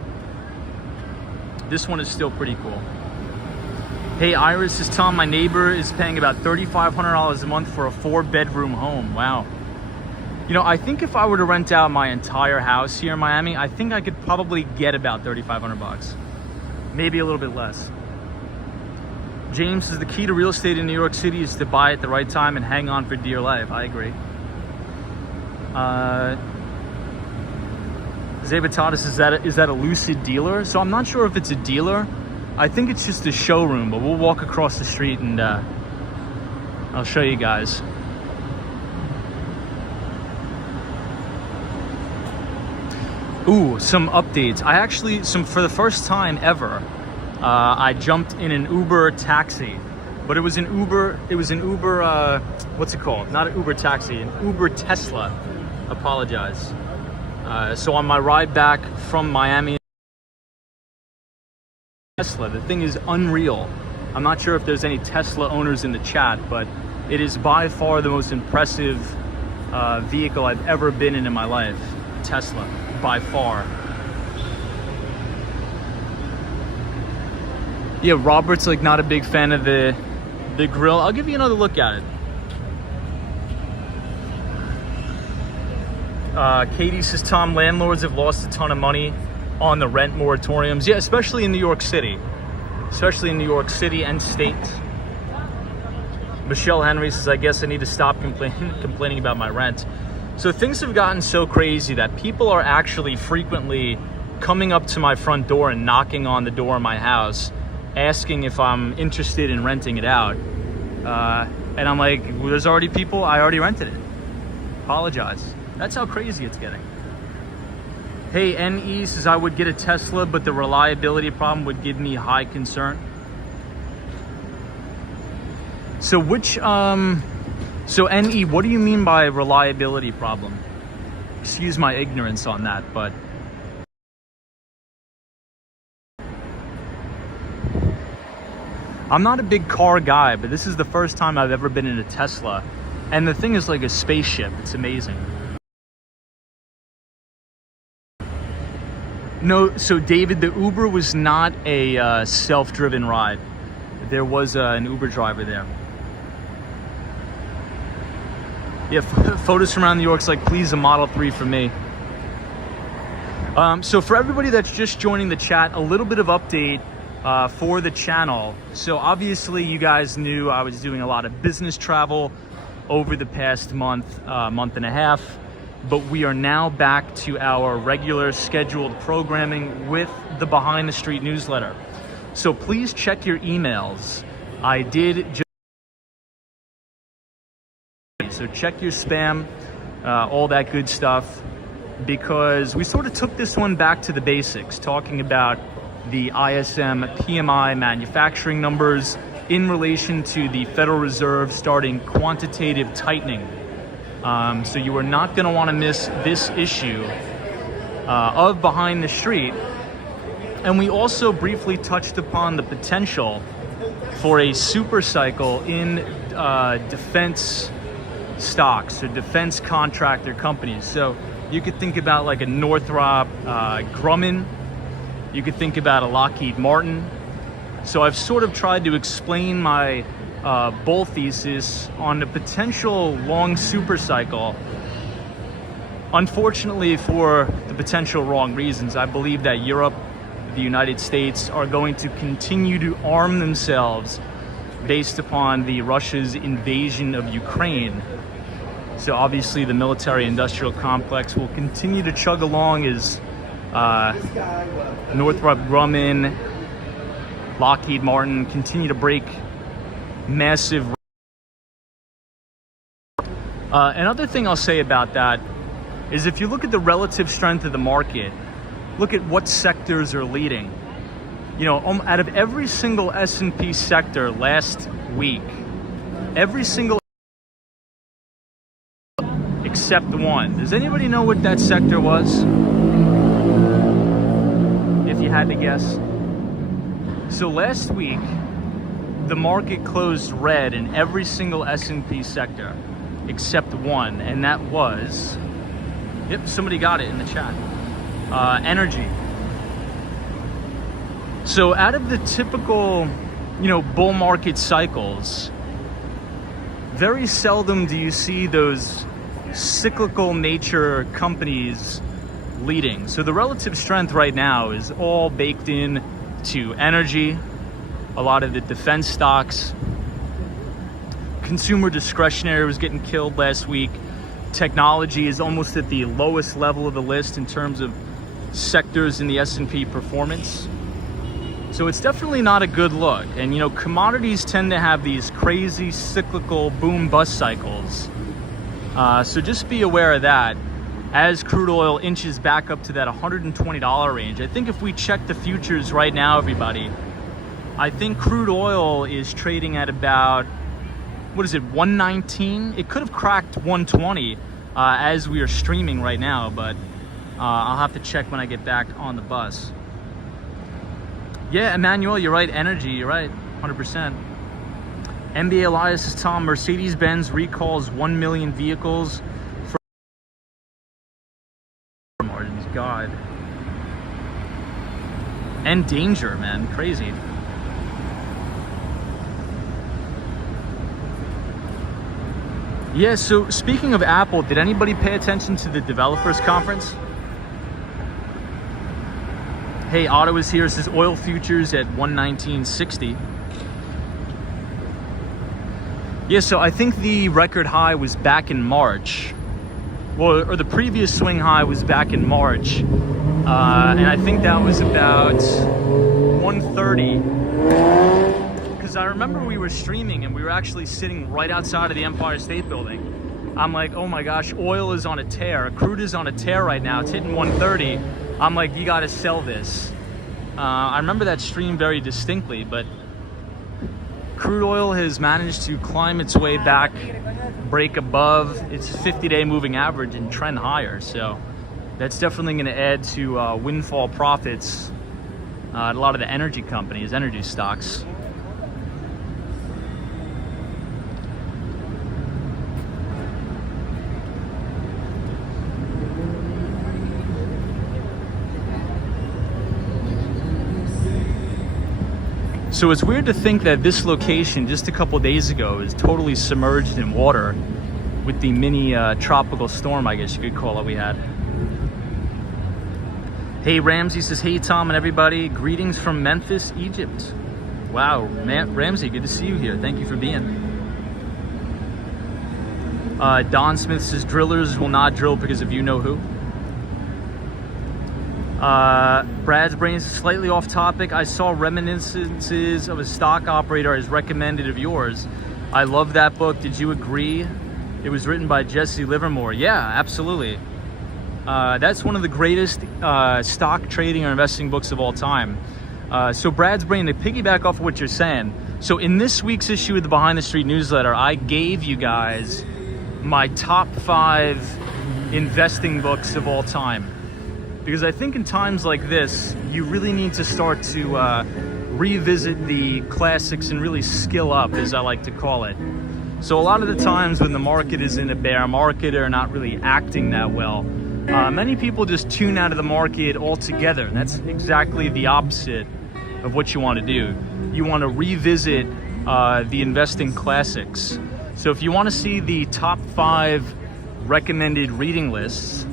this one is still pretty cool. Hey, Iris says, Tom, my neighbor is paying about $3,500 a month for a 4-bedroom home. Wow. You know, I think if I were to rent out my entire house here in Miami, I think I could probably get about $3,500, maybe a little bit less. James says, the key to real estate in New York City is to buy at the right time and hang on for dear life. I agree. Zabatatis, is that a Lucid dealer? So I'm not sure if it's a dealer. I think it's just a showroom, but we'll walk across the street and I'll show you guys. Ooh, some updates. I actually, for the first time ever, I jumped in an Uber taxi, but it was an Uber, what's it called? Not an Uber taxi, an Uber Tesla. Apologize. So on my ride back from Miami, Tesla, the thing is unreal. I'm not sure if there's any Tesla owners in the chat, but it is by far the most impressive vehicle I've ever been in my life. Tesla, by far. Yeah, Robert's like not a big fan of the grill. I'll give you another look at it. Katie says, Tom, landlords have lost a ton of money on the rent moratoriums. Yeah, especially in New York City. Especially in New York City and state. Michelle Henry says, I guess I need to stop complaining about my rent. So things have gotten so crazy that people are actually frequently coming up to my front door and knocking on the door of my house, asking if I'm interested in renting it out. And I'm like, well, there's already people, I already rented it. Apologize. That's how crazy it's getting. Hey, NE says, I would get a Tesla, but the reliability problem would give me high concern. So so NE, what do you mean by reliability problem? Excuse my ignorance on that, but I'm not a big car guy, but this is the first time I've ever been in a Tesla. And the thing is like a spaceship. It's amazing. No, so David, the Uber was not a self-driven ride. There was an Uber driver there. Yeah, photos from around New York's like, please, a Model 3 for me. So for everybody that's just joining the chat, a little bit of update for the channel. So obviously you guys knew I was doing a lot of business travel over the past month and a half. But we are now back to our regular scheduled programming with the Behind the Street newsletter. So please check your emails. I did just... So check your spam, all that good stuff, because we sort of took this one back to the basics, talking about the ISM PMI manufacturing numbers, in relation to the Federal Reserve starting quantitative tightening. So you are not going to want to miss this issue of Behind the Street. And we also briefly touched upon the potential for a super cycle in defense stocks or defense contractor companies. So you could think about like a Northrop Grumman. You could think about a Lockheed Martin. So I've sort of tried to explain my bull thesis on the potential long super cycle. Unfortunately, for the potential wrong reasons. I believe that Europe, the United States are going to continue to arm themselves based upon the Russia's invasion of Ukraine. So obviously the military-industrial complex will continue to chug along as Northrop Grumman, Lockheed Martin continue to break massive. Another thing I'll say about that is if you look at the relative strength of the market, look at what sectors are leading. You know, out of every single S&P sector last week, every single except one. Does anybody know what that sector was? If you had to guess. So last week, the market closed red in every single S&P sector except one, and that was, yep, somebody got it in the chat. Energy. So out of the typical, you know, bull market cycles, very seldom do you see those cyclical nature companies leading. So the relative strength right now is all baked in to energy, a lot of the defense stocks. Consumer discretionary was getting killed last week. Technology is almost at the lowest level of the list in terms of sectors in the S&P performance. So it's definitely not a good look. And you know, commodities tend to have these crazy cyclical boom bust cycles. So just be aware of that as crude oil inches back up to that $120 range. I think if we check the futures right now, everybody, I think crude oil is trading at about, what is it, 119? It could have cracked 120 as we are streaming right now, but I'll have to check when I get back on the bus. Yeah, Emmanuel, you're right. Energy, you're right. 100%. NBA Elias is Tom. Mercedes-Benz recalls 1 million vehicles for margins. God. And danger, man. Crazy. Yeah, so speaking of Apple, did anybody pay attention to the developers conference? Hey, Otto is here. It says oil futures at 119.60. Yeah, so I think the record high was back in March. Well, or the previous swing high was back in March. And I think that was about 130. Because I remember we were streaming and we were actually sitting right outside of the Empire State Building. I'm like, oh my gosh, oil is on a tear. Crude is on a tear right now. It's hitting 130. I'm like, you got to sell this. I remember that stream very distinctly, but crude oil has managed to climb its way back, break above its 50-day moving average and trend higher. So that's definitely going to add to windfall profits at a lot of the energy companies, energy stocks. So it's weird to think that this location just a couple days ago is totally submerged in water with the mini tropical storm, I guess you could call it, we had. Hey, Ramsey says, hey, Tom and everybody. Greetings from Memphis, Egypt. Wow, Ramsey, good to see you here. Thank you for being. Don Smith says, drillers will not drill because of you-know-who. Brad's brain is slightly off topic. I saw reminiscences of a stock operator as recommended of yours. I love that book. Did you agree? It was written by Jesse Livermore. Yeah, absolutely. That's one of the greatest stock trading or investing books of all time. So Brad's brain, to piggyback off of what you're saying, So in this week's issue of the Behind the Street newsletter, I gave you guys my top 5 investing books of all time. Because I think in times like this, you really need to start to revisit the classics and really skill up, as I like to call it. So a lot of the times when the market is in a bear market or not really acting that well, many people just tune out of the market altogether. And that's exactly the opposite of what you want to do. You want to revisit the investing classics. So if you want to see the top 5 recommended reading lists,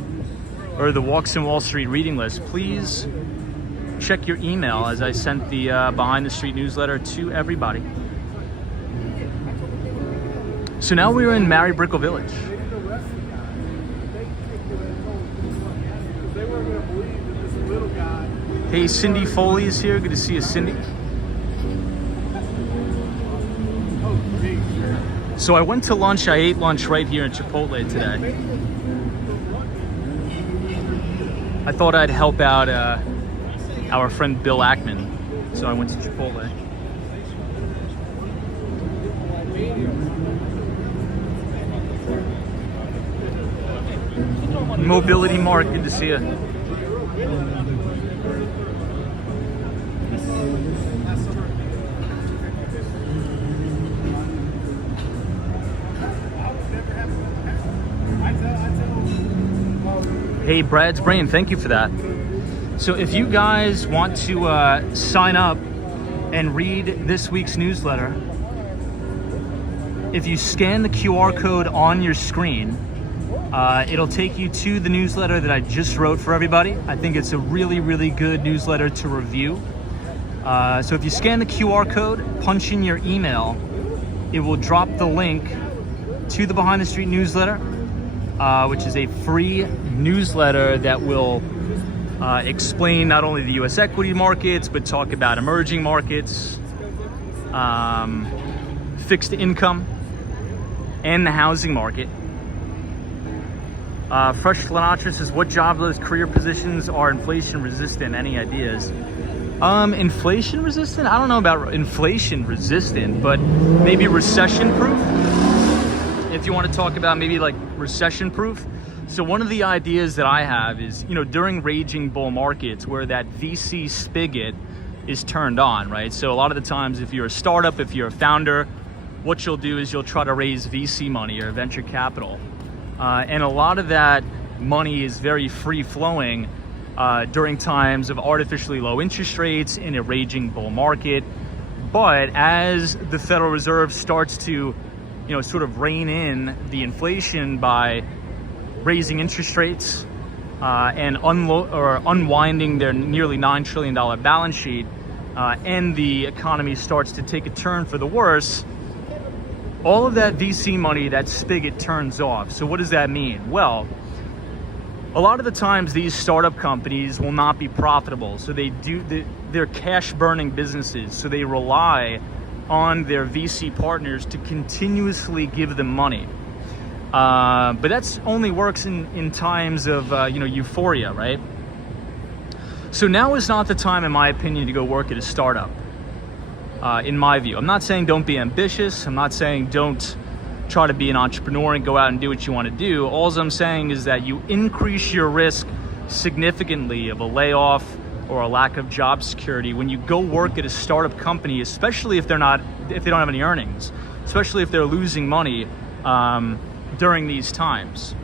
or the Walks in Wall Street reading list, please check your email as I sent the Behind the Street newsletter to everybody. So now we're in Mary Brickell Village. Hey, Cindy Foley is here. Good to see you, Cindy. So I went to lunch. I ate lunch right here in Chipotle today. I thought I'd help out our friend Bill Ackman, so I went to Chipotle. Mobility Mark, good to see you. Hey, Brad's Brain, thank you for that. So if you guys want to sign up and read this week's newsletter, if you scan the QR code on your screen, it'll take you to the newsletter that I just wrote for everybody. I think it's a really, really good newsletter to review. So if you scan the QR code, punch in your email, it will drop the link to the Behind the Street newsletter, which is a free newsletter that will explain not only the US equity markets, but talk about emerging markets, fixed income, and the housing market. Fresh Flanatra says, what jobless career positions are inflation resistant? Any ideas? Inflation resistant? I don't know about inflation resistant, but maybe recession proof. If you want to talk about maybe like recession proof. So one of the ideas that I have is, during raging bull markets where that VC spigot is turned on, right? So a lot of the times if you're a startup, if you're a founder, what you'll do is you'll try to raise VC money or venture capital. And a lot of that money is very free flowing during times of artificially low interest rates in a raging bull market. But as the Federal Reserve starts to sort of rein in the inflation by raising interest rates and unwinding their nearly $9 trillion balance sheet, and the economy starts to take a turn for the worse, all of that VC money, that spigot turns off. So what does that mean? Well, a lot of the times these startup companies will not be profitable. So they're cash burning businesses. So they rely on their VC partners to continuously give them money. But that's only works in times of euphoria, right? So now is not the time, in my opinion, to go work at a startup. In my view, I'm not saying don't be ambitious. I'm not saying don't try to be an entrepreneur and go out and do what you want to do. All I'm saying is that you increase your risk significantly of a layoff or a lack of job security when you go work at a startup company, especially if they don't have any earnings, especially if they're losing money during these times,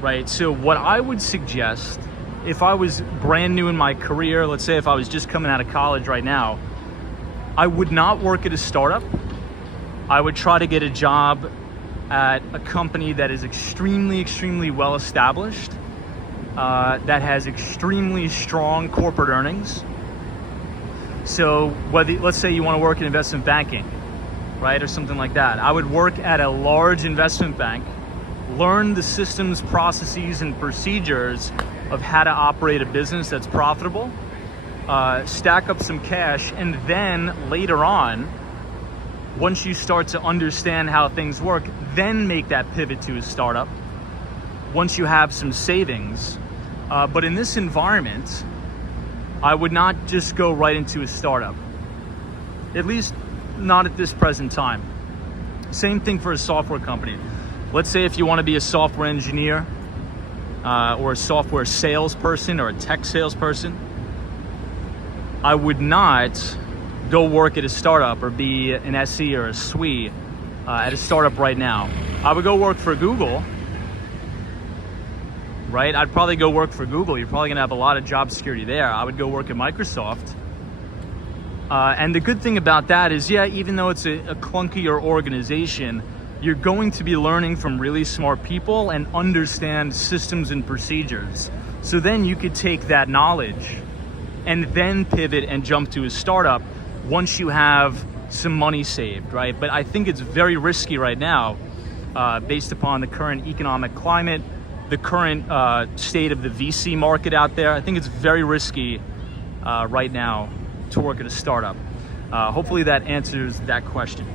right? So what I would suggest, if I was brand new in my career, let's say if I was just coming out of college right now, I would not work at a startup. I would try to get a job at a company that is extremely, extremely well established, that has extremely strong corporate earnings. So let's say you want to work in investment banking, right, or something like that. I would work at a large investment bank, learn the systems, processes, and procedures of how to operate a business that's profitable, stack up some cash, and then later on, once you start to understand how things work, then make that pivot to a startup once you have some savings. But in this environment, I would not just go right into a startup. At least not at this present time. Same thing for a software company. Let's say if you want to be a software engineer or a software salesperson or a tech salesperson, I would not go work at a startup or be an SE or a SWE at a startup right now. I would go work for Google, right? I'd probably go work for Google. You're probably gonna have a lot of job security there. I would go work at Microsoft. And the good thing about that is, yeah, even though it's a clunkier organization, you're going to be learning from really smart people and understand systems and procedures. So then you could take that knowledge and then pivot and jump to a startup once you have some money saved, right? But I think it's very risky right now based upon the current economic climate, the current state of the VC market out there. I think it's very risky right now to work at a startup. Hopefully that answers that question.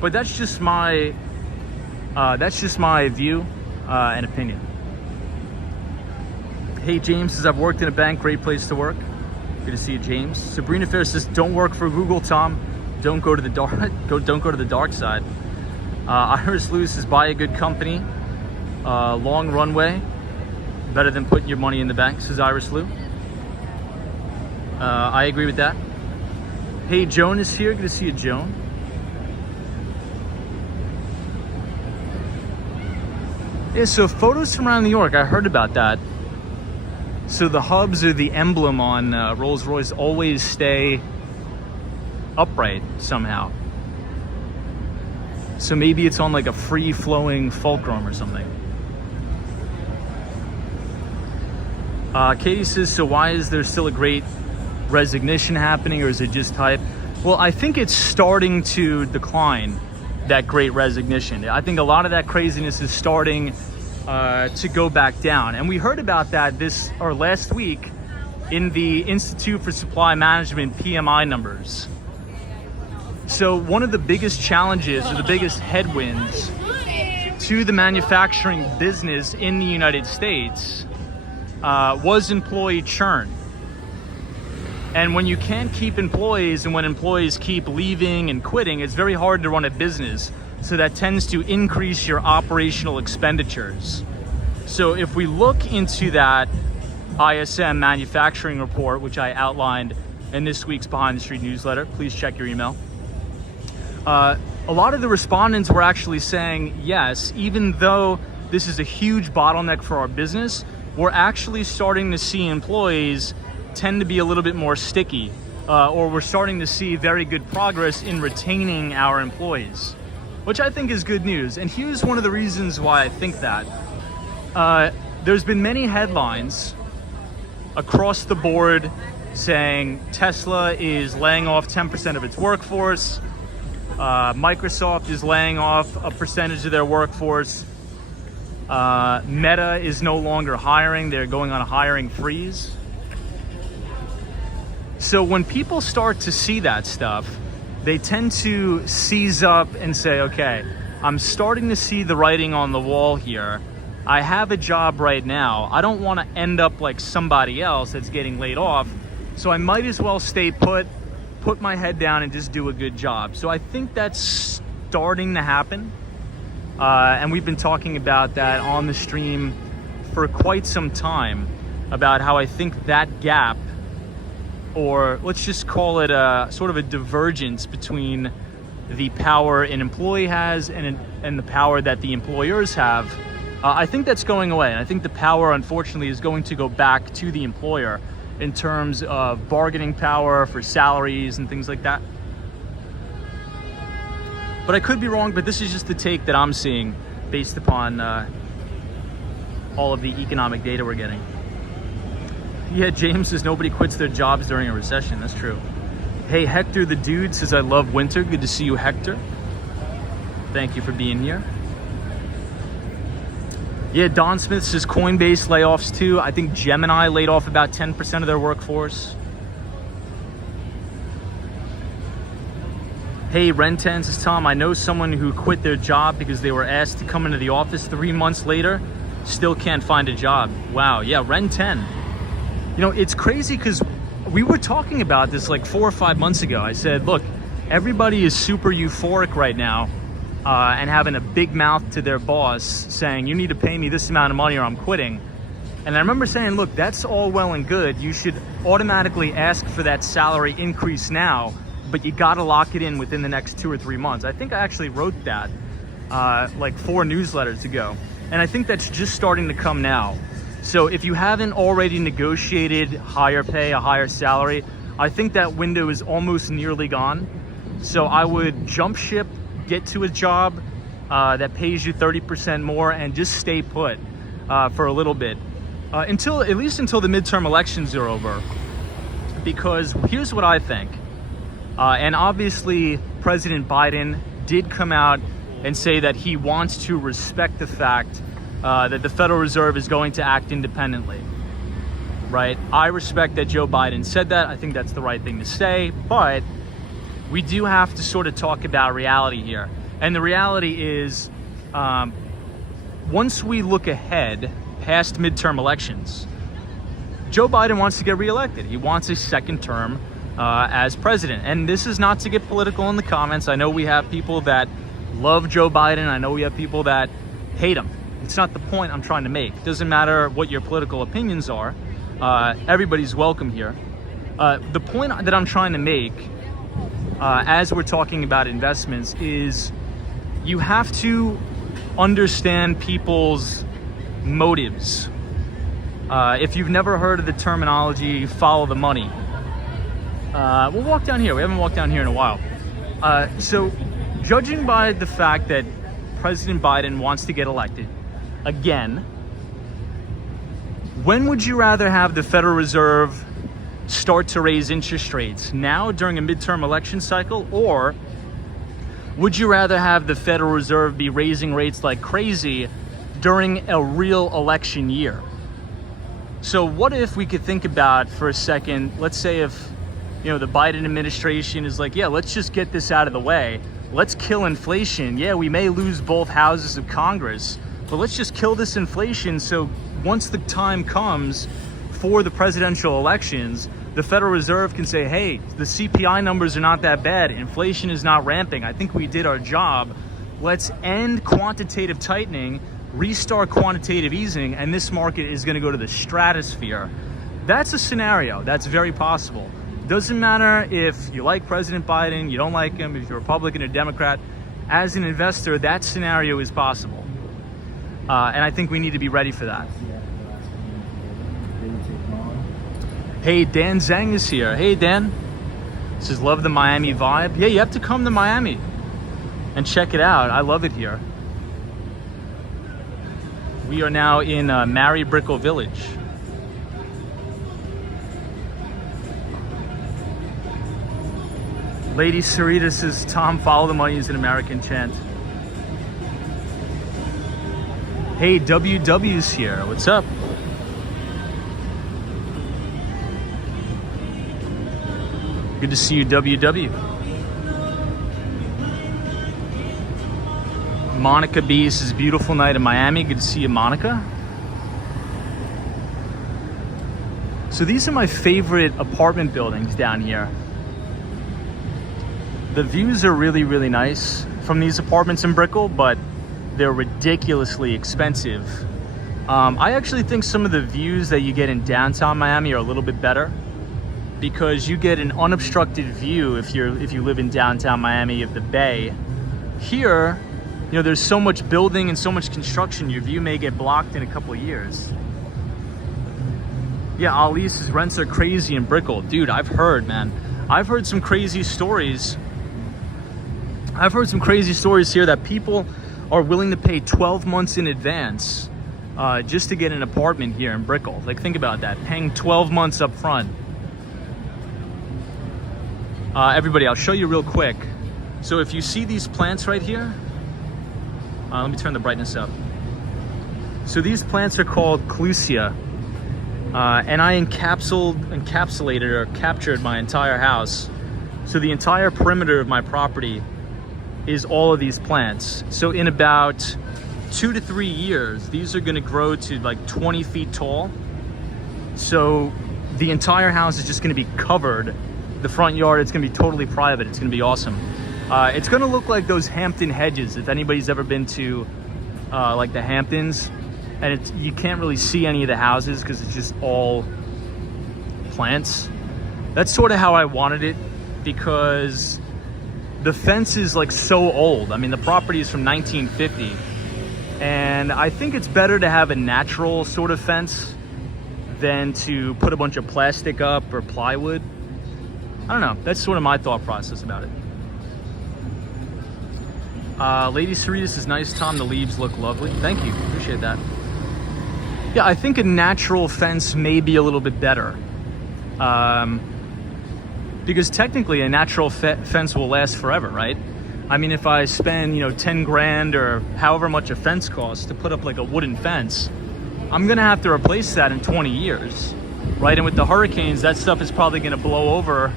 But that's just my view and opinion. Hey, James says, I've worked in a bank, great place to work. Good to see you, James. Sabrina Fair says, don't work for Google, Tom. Don't go to the dark. Don't go to the dark side. Iris Lou says, buy a good company, long runway, better than putting your money in the bank. Says Iris Lou. I agree with that. Hey, Joan is here. Good to see you, Joan. Yeah, so photos from around New York. I heard about that. So the hubs or the emblem on Rolls-Royce always stay upright somehow. So maybe it's on like a free-flowing fulcrum or something. Katie says, so why is there still a great resignation happening, or is it just hype? Well, I think it's starting to decline, that great resignation. I think a lot of that craziness is starting to go back down. And we heard about that last week in the Institute for Supply Management PMI numbers. So one of the biggest challenges or the biggest headwinds to the manufacturing business in the United States was employee churn. And when you can't keep employees and when employees keep leaving and quitting, it's very hard to run a business. So that tends to increase your operational expenditures. So if we look into that ISM manufacturing report, which I outlined in this week's Behind the Street newsletter, please check your email. A lot of the respondents were actually saying, yes, even though this is a huge bottleneck for our business, we're actually starting to see employees tend to be a little bit more sticky, or we're starting to see very good progress in retaining our employees, which I think is good news. And here's one of the reasons why I think that. There's been many headlines across the board saying Tesla is laying off 10% of its workforce, Microsoft is laying off a percentage of their workforce, Meta is no longer hiring, they're going on a hiring freeze. So when people start to see that stuff, they tend to seize up and say, okay, I'm starting to see the writing on the wall here. I have a job right now. I don't want to end up like somebody else that's getting laid off. So I might as well stay put my head down and just do a good job. So I think that's starting to happen. And we've been talking about that on the stream for quite some time, about how I think that gap, or let's just call it a sort of a divergence between the power an employee has and the power that the employers have, I think that's going away. And I think the power, unfortunately, is going to go back to the employer in terms of bargaining power for salaries and things like that. But I could be wrong, but this is just the take that I'm seeing based upon all of the economic data we're getting. Yeah, James says nobody quits their jobs during a recession. That's true. Hey, Hector the Dude says, I love winter. Good to see you, Hector. Thank you for being here. Yeah, Don Smith says Coinbase layoffs too. I think Gemini laid off about 10% of their workforce. Hey, Ren10 says, Tom, I know someone who quit their job because they were asked to come into the office 3 months later, still can't find a job. Wow, yeah, Ren10. You know, it's crazy because we were talking about this like 4 or 5 months ago. I said, look, everybody is super euphoric right now and having a big mouth to their boss saying, you need to pay me this amount of money or I'm quitting. And I remember saying, look, that's all well and good. You should automatically ask for that salary increase now, but you got to lock it in within the next 2 or 3 months. I think I actually wrote that like 4 newsletters ago. And I think that's just starting to come now. So if you haven't already negotiated higher pay, a higher salary, I think that window is almost nearly gone. So I would jump ship, get to a job that pays you 30% more and just stay put for a little bit. At least until the midterm elections are over. Because here's what I think. And obviously President Biden did come out and say that he wants to respect the fact that the Federal Reserve is going to act independently, right? I respect that Joe Biden said that. I think that's the right thing to say, but we do have to sort of talk about reality here. And the reality is, once we look ahead past midterm elections, Joe Biden wants to get reelected. He wants a second term as president. And this is not to get political in the comments. I know we have people that love Joe Biden. I know we have people that hate him. It's not the point I'm trying to make. It doesn't matter what your political opinions are. Everybody's welcome here. The point that I'm trying to make as we're talking about investments is you have to understand people's motives. If you've never heard of the terminology, follow the money. We'll walk down here. We haven't walked down here in a while. So judging by the fact that President Biden wants to get elected again, when would you rather have the Federal Reserve start to raise interest rates? Now during a midterm election cycle, or would you rather have the Federal Reserve be raising rates like crazy during a real election year? So what if we could think about for a second, let's say if, you know, the Biden administration is like, yeah, let's just get this out of the way. Let's kill inflation. Yeah, we may lose both houses of Congress, but let's just kill this inflation. So once the time comes for the presidential elections, the Federal Reserve can say, hey, the CPI numbers are not that bad. Inflation is not ramping. I think we did our job. Let's end quantitative tightening, restart quantitative easing, and this market is going to go to the stratosphere. That's a scenario. That's very possible. Doesn't matter if you like President Biden, you don't like him, if you're Republican or Democrat. As an investor, that scenario is possible. And I think we need to be ready for that. Hey, Dan Zhang is here. Hey, Dan. Says, love the Miami vibe. Yeah, you have to come to Miami and check it out. I love it here. We are now in Mary Brickell Village. Lady Sarita says, Tom, follow the money is an American chant. Hey, WW's here. What's up? Good to see you, WW. Monica B says, beautiful night in Miami. Good to see you, Monica. So these are my favorite apartment buildings down here. The views are really, really nice from these apartments in Brickell, but they're ridiculously expensive. I actually think some of the views that you get in downtown Miami are a little bit better because you get an unobstructed view if you live in downtown Miami of the bay. Here, you know, there's so much building and so much construction, your view may get blocked in a couple of years. Yeah, Ali says rents are crazy in Brickell. Dude, I've heard, man. I've heard some crazy stories. I've heard some crazy stories here that people are willing to pay 12 months in advance just to get an apartment here in Brickell. Like, think about that, paying 12 months up front. Everybody, I'll show you real quick. So if you see these plants right here, let me turn the brightness up. So these plants are called Clusia, and I encapsulated or captured my entire house. So the entire perimeter of my property is all of these plants. So in about 2 to 3 years, these are gonna grow to like 20 feet tall. So the entire house is just gonna be covered the front yard. It's gonna be totally private. It's gonna be awesome. It's gonna look like those Hampton hedges. If anybody's ever been to like the Hamptons, and you can't really see any of the houses because it's just all plants. That's sort of how I wanted it, because the fence is like so old. I mean, the property is from 1950, and I think it's better to have a natural sort of fence than to put a bunch of plastic up or plywood. I don't know. That's sort of my thought process about it. Lady Cerritos is nice, Tom. The leaves look lovely. Thank you. Appreciate that. Yeah, I think a natural fence may be a little bit better. Because technically a natural fence will last forever, right? I mean, if I spend, 10 grand or however much a fence costs to put up like a wooden fence, I'm gonna have to replace that in 20 years, right? And with the hurricanes, that stuff is probably gonna blow over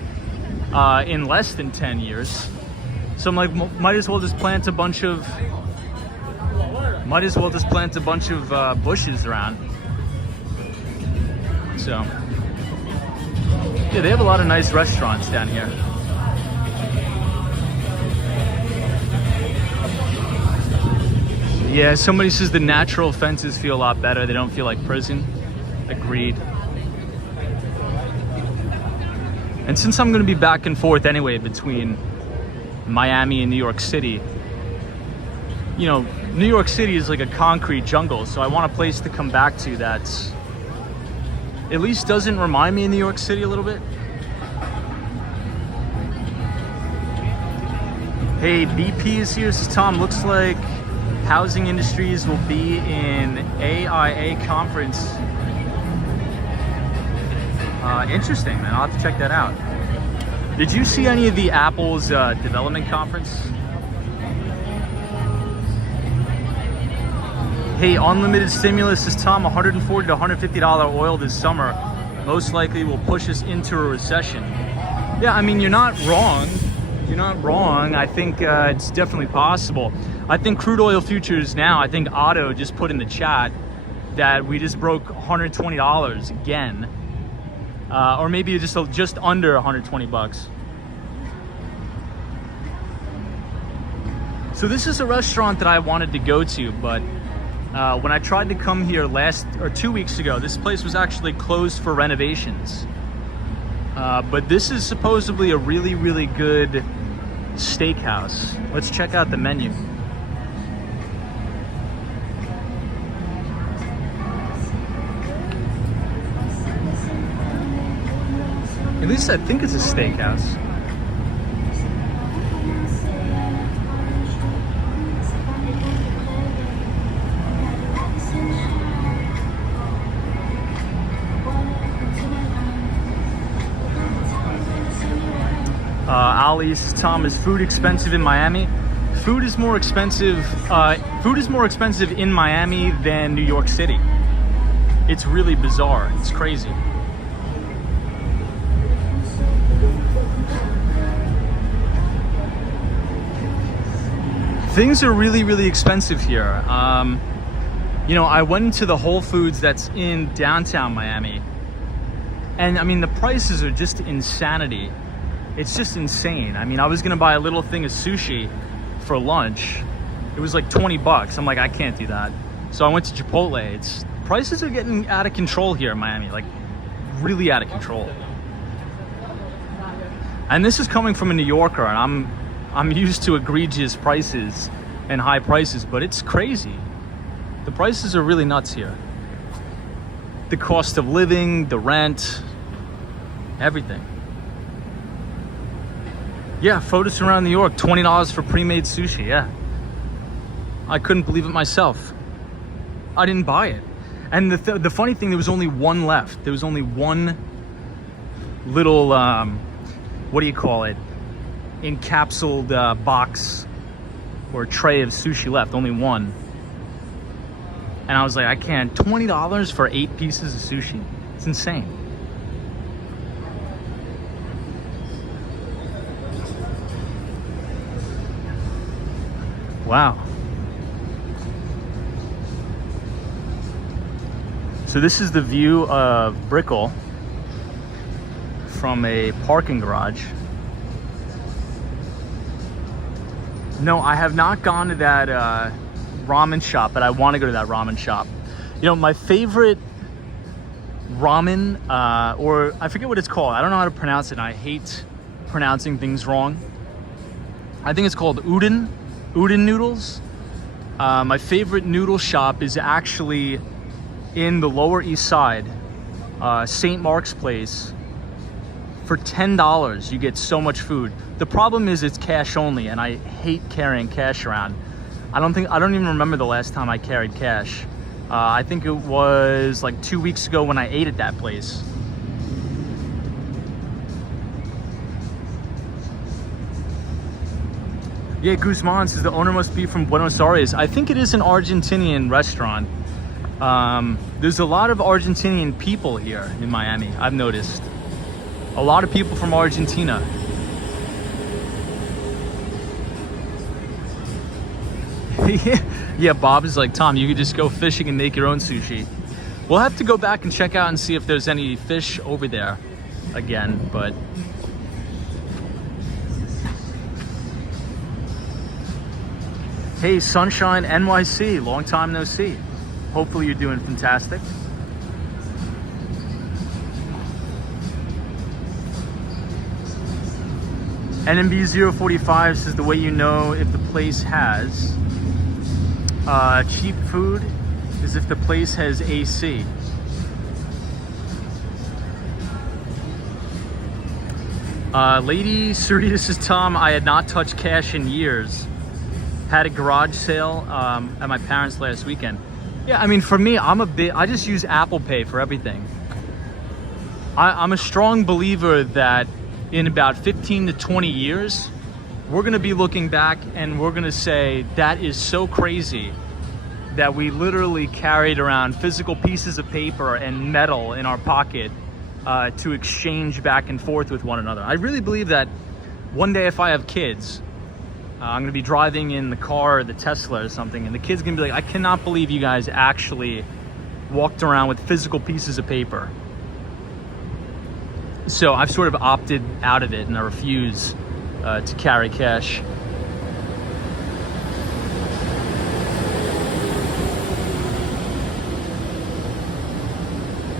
in less than 10 years. So I'm like, might as well just plant a bunch of bushes around. So, yeah, they have a lot of nice restaurants down here. Yeah, somebody says the natural fences feel a lot better. They don't feel like prison. Agreed. And since I'm going to be back and forth anyway between Miami and New York City, New York City is like a concrete jungle, so I want a place to come back to that's at least doesn't remind me of New York City a little bit. Hey, BP is here. Says Tom, looks like housing industries will be in AIA conference. Interesting, man. I'll have to check that out. Did you see any of the Apple's development conference? Hey, unlimited stimulus, says Tom, $140 to $150 oil this summer most likely will push us into a recession. Yeah, I mean, you're not wrong. You're not wrong. I think it's definitely possible. I think crude oil futures now, I think Otto just put in the chat that we just broke $120 again. Or maybe just under 120 bucks. So this is a restaurant that I wanted to go to, but when I tried to come here 2 weeks ago, this place was actually closed for renovations. But this is supposedly a really, really good steakhouse. Let's check out the menu. At least I think it's a steakhouse. Ali says, Tom, is food expensive in Miami? Food is more expensive in Miami than New York City. It's really bizarre. It's crazy. Things are really, really expensive here. I went into the Whole Foods that's in downtown Miami, and I mean, the prices are just insanity. It's just insane. I mean, I was gonna buy a little thing of sushi for lunch. It was like 20 bucks. I'm like, I can't do that. So I went to Chipotle. Prices are getting out of control here in Miami, like really out of control. And this is coming from a New Yorker, and I'm used to egregious prices and high prices, but it's crazy. The prices are really nuts here. The cost of living, the rent, everything. Yeah, photos around New York, $20 for pre-made sushi, yeah. I couldn't believe it myself. I didn't buy it. And the funny thing, there was only one left. There was only one little, what do you call it? Encapsulated box or tray of sushi left, only one. And I was like, I can't, $20 for 8 pieces of sushi? It's insane. Wow. So this is the view of Brickell from a parking garage. No, I have not gone to that ramen shop, but I want to go to that ramen shop. You know, my favorite ramen, or I forget what it's called. I don't know how to pronounce it, and I hate pronouncing things wrong. I think it's called udon noodles. My favorite noodle shop is actually in the Lower East Side, St. Mark's Place. For $10, you get so much food. The problem is it's cash only, and I hate carrying cash around. I don't even remember the last time I carried cash. I think it was like 2 weeks ago when I ate at that place. Yeah, Guzman says the owner must be from Buenos Aires. I think it is an Argentinian restaurant. There's a lot of Argentinian people here in Miami, I've noticed. A lot of people from Argentina. Yeah, Bob is like, Tom, you could just go fishing and make your own sushi. We'll have to go back and check out and see if there's any fish over there again, but... Hey, Sunshine NYC, long time no see. Hopefully you're doing fantastic. NMB045 says the way you know if the place has cheap food is if the place has AC. Lady Sarita says, Tom, I had not touched cash in years. Had a garage sale at my parents' last weekend. Yeah, I mean, for me, I just use Apple Pay for everything. I'm a strong believer that in about 15 to 20 years, we're gonna be looking back and we're gonna say, that is so crazy that we literally carried around physical pieces of paper and metal in our pocket to exchange back and forth with one another. I really believe that one day if I have kids, I'm gonna be driving in the car or the Tesla or something, and the kid's gonna be like, I cannot believe you guys actually walked around with physical pieces of paper. So I've sort of opted out of it, and I refuse to carry cash.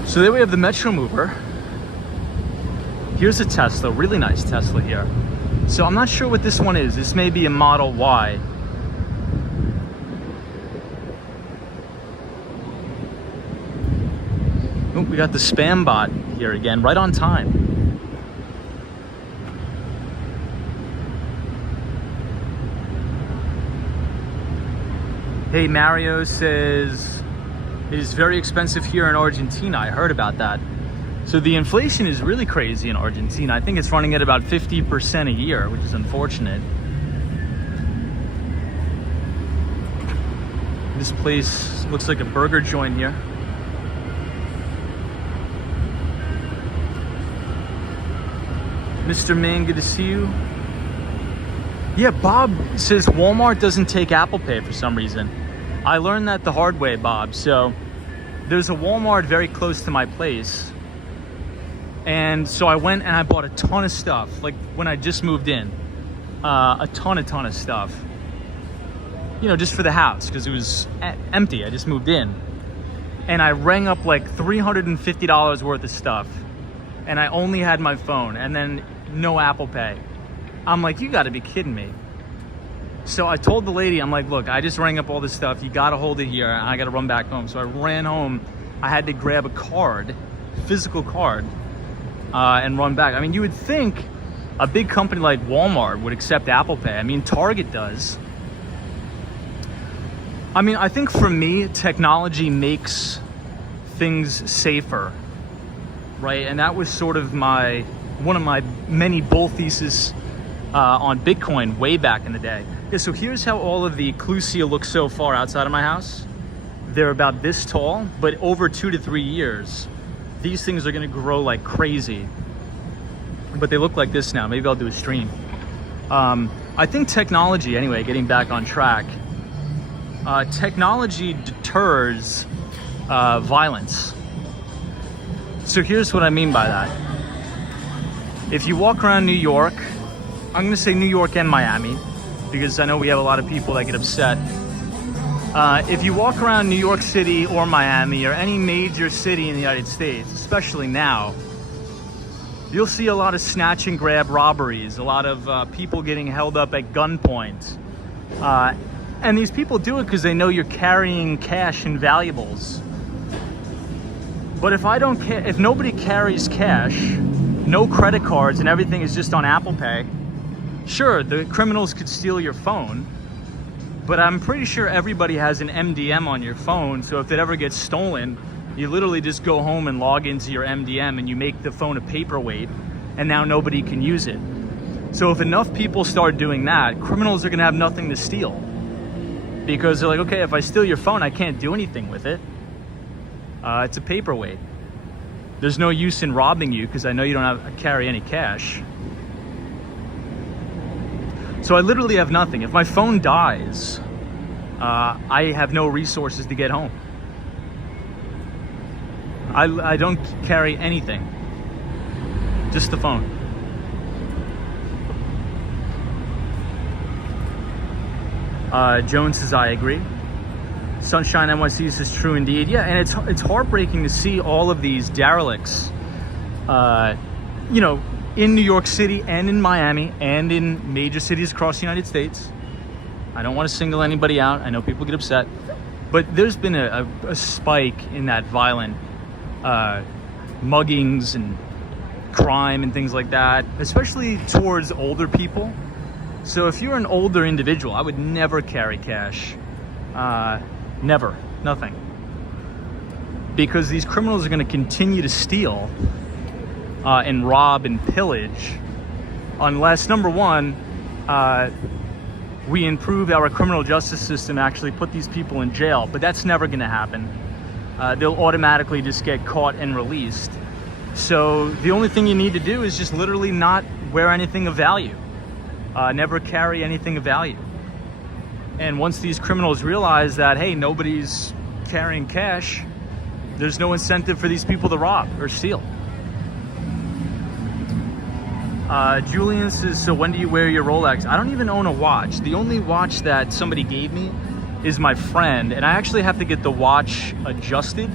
So there we have the Metro Mover. Here's a Tesla, really nice Tesla here. So I'm not sure what this one is. This may be a Model Y. Oh, we got the spam bot here again, right on time. Hey, Mario says, it is very expensive here in Argentina. I heard about that. So the inflation is really crazy in Argentina. I think it's running at about 50% a year, which is unfortunate. This place looks like a burger joint here. Mr. Man, good to see you. Yeah, Bob says Walmart doesn't take Apple Pay for some reason. I learned that the hard way, Bob. So there's a Walmart very close to my place. And so I went and I bought a ton of stuff, like when I just moved in, a ton of stuff, you know, just for the house, because it was empty. I just moved in, and I rang up like $350 worth of stuff, and I only had my phone, and then no Apple Pay. I'm like, you got to be kidding me. So I told the lady, I'm like, look, I just rang up all this stuff. You got to hold it here, and I got to run back home. So I ran home. I had to grab a card, physical card, and run back. I mean, you would think a big company like Walmart would accept Apple Pay. I mean, Target does. I mean, I think for me, technology makes things safer, right? And that was sort of one of my many bull theses on Bitcoin way back in the day. Yeah, so here's how all of the Clusia look so far outside of my house. They're about this tall, but over 2 to 3 years, these things are gonna grow like crazy. But they look like this now. Maybe I'll do a stream. I think technology, anyway, getting back on track, technology deters violence. So here's what I mean by that. If you walk around New York, I'm gonna say New York and Miami, because I know we have a lot of people that get upset. If you walk around New York City or Miami or any major city in the United States, especially now, you'll see a lot of snatch and grab robberies, a lot of people getting held up at gunpoint. And these people do it because they know you're carrying cash and valuables. But if nobody carries cash, no credit cards, and everything is just on Apple Pay, sure, the criminals could steal your phone, but I'm pretty sure everybody has an MDM on your phone, so if it ever gets stolen, you literally just go home and log into your MDM and you make the phone a paperweight, and now nobody can use it. So if enough people start doing that, criminals are gonna have nothing to steal. Because they're like, okay, if I steal your phone, I can't do anything with it. It's a paperweight. There's no use in robbing you because I know you don't carry any cash. So I literally have nothing. If my phone dies, I have no resources to get home. I don't carry anything, just the phone. Jones says, I agree. Sunshine NYC says, true indeed. Yeah, and it's heartbreaking to see all of these derelicts, in New York City and in Miami and in major cities across the United States. I don't want to single anybody out. I know people get upset. But there's been a spike in that violent muggings and crime and things like that, especially towards older people. So if you're an older individual, I would never carry cash. Never. Nothing. Because these criminals are going to continue to steal and rob and pillage unless, number one, we improve our criminal justice system, actually put these people in jail. But that's never going to happen. They'll automatically just get caught and released. So the only thing you need to do is just literally not wear anything of value. Never carry anything of value. And once these criminals realize that, hey, nobody's carrying cash, there's no incentive for these people to rob or steal. Julian says, so when do you wear your Rolex? I don't even own a watch. The only watch that somebody gave me is my friend, and I actually have to get the watch adjusted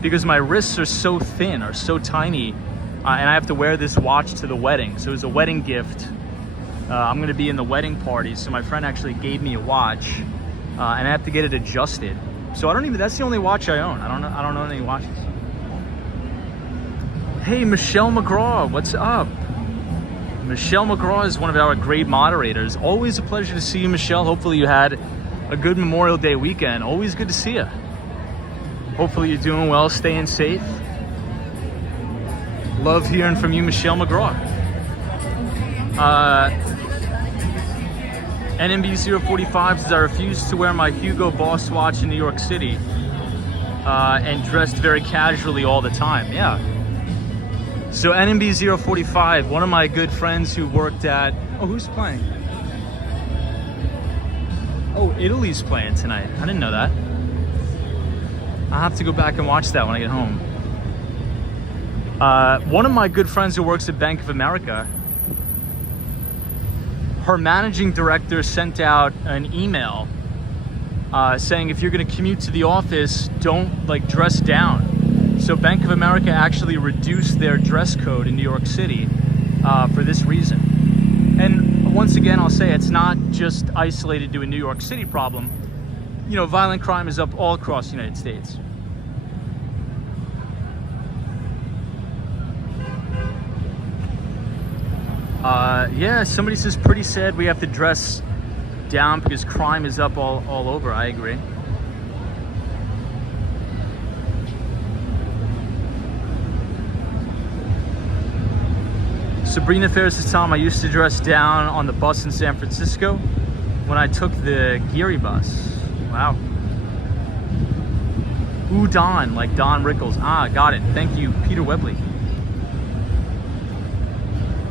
because my wrists are so thin, or so tiny, and I have to wear this watch to the wedding. So it was a wedding gift. I'm going to be in the wedding party, so my friend actually gave me a watch, and I have to get it adjusted. So that's the only watch I own. I don't own any watches. Hey, Michelle McGraw, what's up? Michelle McGraw is one of our great moderators. Always a pleasure to see you, Michelle. Hopefully you had a good Memorial Day weekend. Always good to see you. Hopefully you're doing well, staying safe. Love hearing from you, Michelle McGraw. NMB045 says, I refuse to wear my Hugo Boss watch in New York City and dressed very casually all the time. Yeah. So NMB045, one of my good friends who worked at... Oh, who's playing? Oh, Italy's playing tonight. I didn't know that. I'll have to go back and watch that when I get home. One of my good friends who works at Bank of America, her managing director sent out an email saying if you're going to commute to the office, don't dress down. So Bank of America actually reduced their dress code in New York City for this reason. And once again, I'll say it's not just isolated to a New York City problem. Violent crime is up all across the United States. Yeah, somebody says pretty sad we have to dress down because crime is up all over. I agree. Sabrina Ferris says, Tom, I used to dress down on the bus in San Francisco when I took the Geary bus. Wow. Ooh, Don, like Don Rickles. Ah, got it. Thank you, Peter Webley.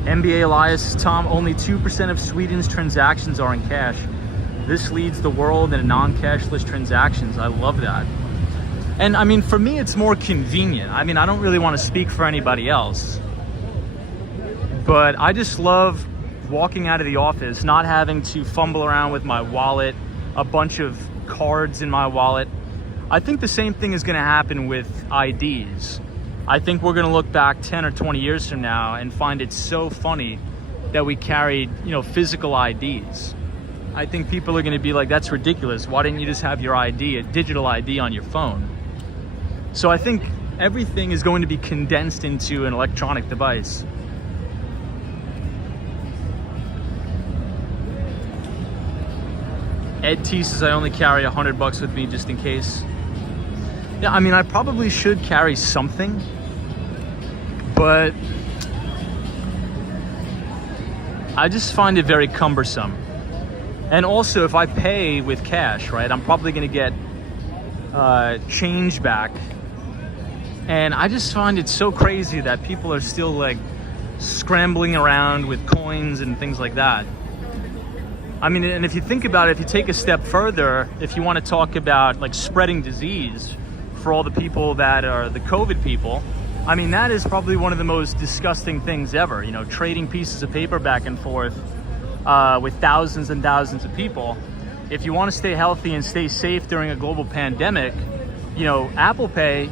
NBA Elias, Tom, only 2% of Sweden's transactions are in cash. This leads the world in non-cashless transactions. I love that. And I mean, for me, it's more convenient. I mean, I don't really want to speak for anybody else. But I just love walking out of the office, not having to fumble around with my wallet, a bunch of cards in my wallet. I think the same thing is going to happen with IDs. I think we're going to look back 10 or 20 years from now and find it so funny that we carried, physical IDs. I think people are going to be like, that's ridiculous. Why didn't you just have your ID, a digital ID on your phone? So I think everything is going to be condensed into an electronic device. Ed T says I only carry $100 with me just in case. Yeah, I mean, I probably should carry something, but I just find it very cumbersome. And also, if I pay with cash, right, I'm probably going to get change back. And I just find it so crazy that people are still like scrambling around with coins and things like that. I mean, and if you think about it, if you take a step further, if you want to talk about like spreading disease for all the people that are the COVID people, I mean, that is probably one of the most disgusting things ever, trading pieces of paper back and forth with thousands and thousands of people. If you want to stay healthy and stay safe during a global pandemic, Apple Pay,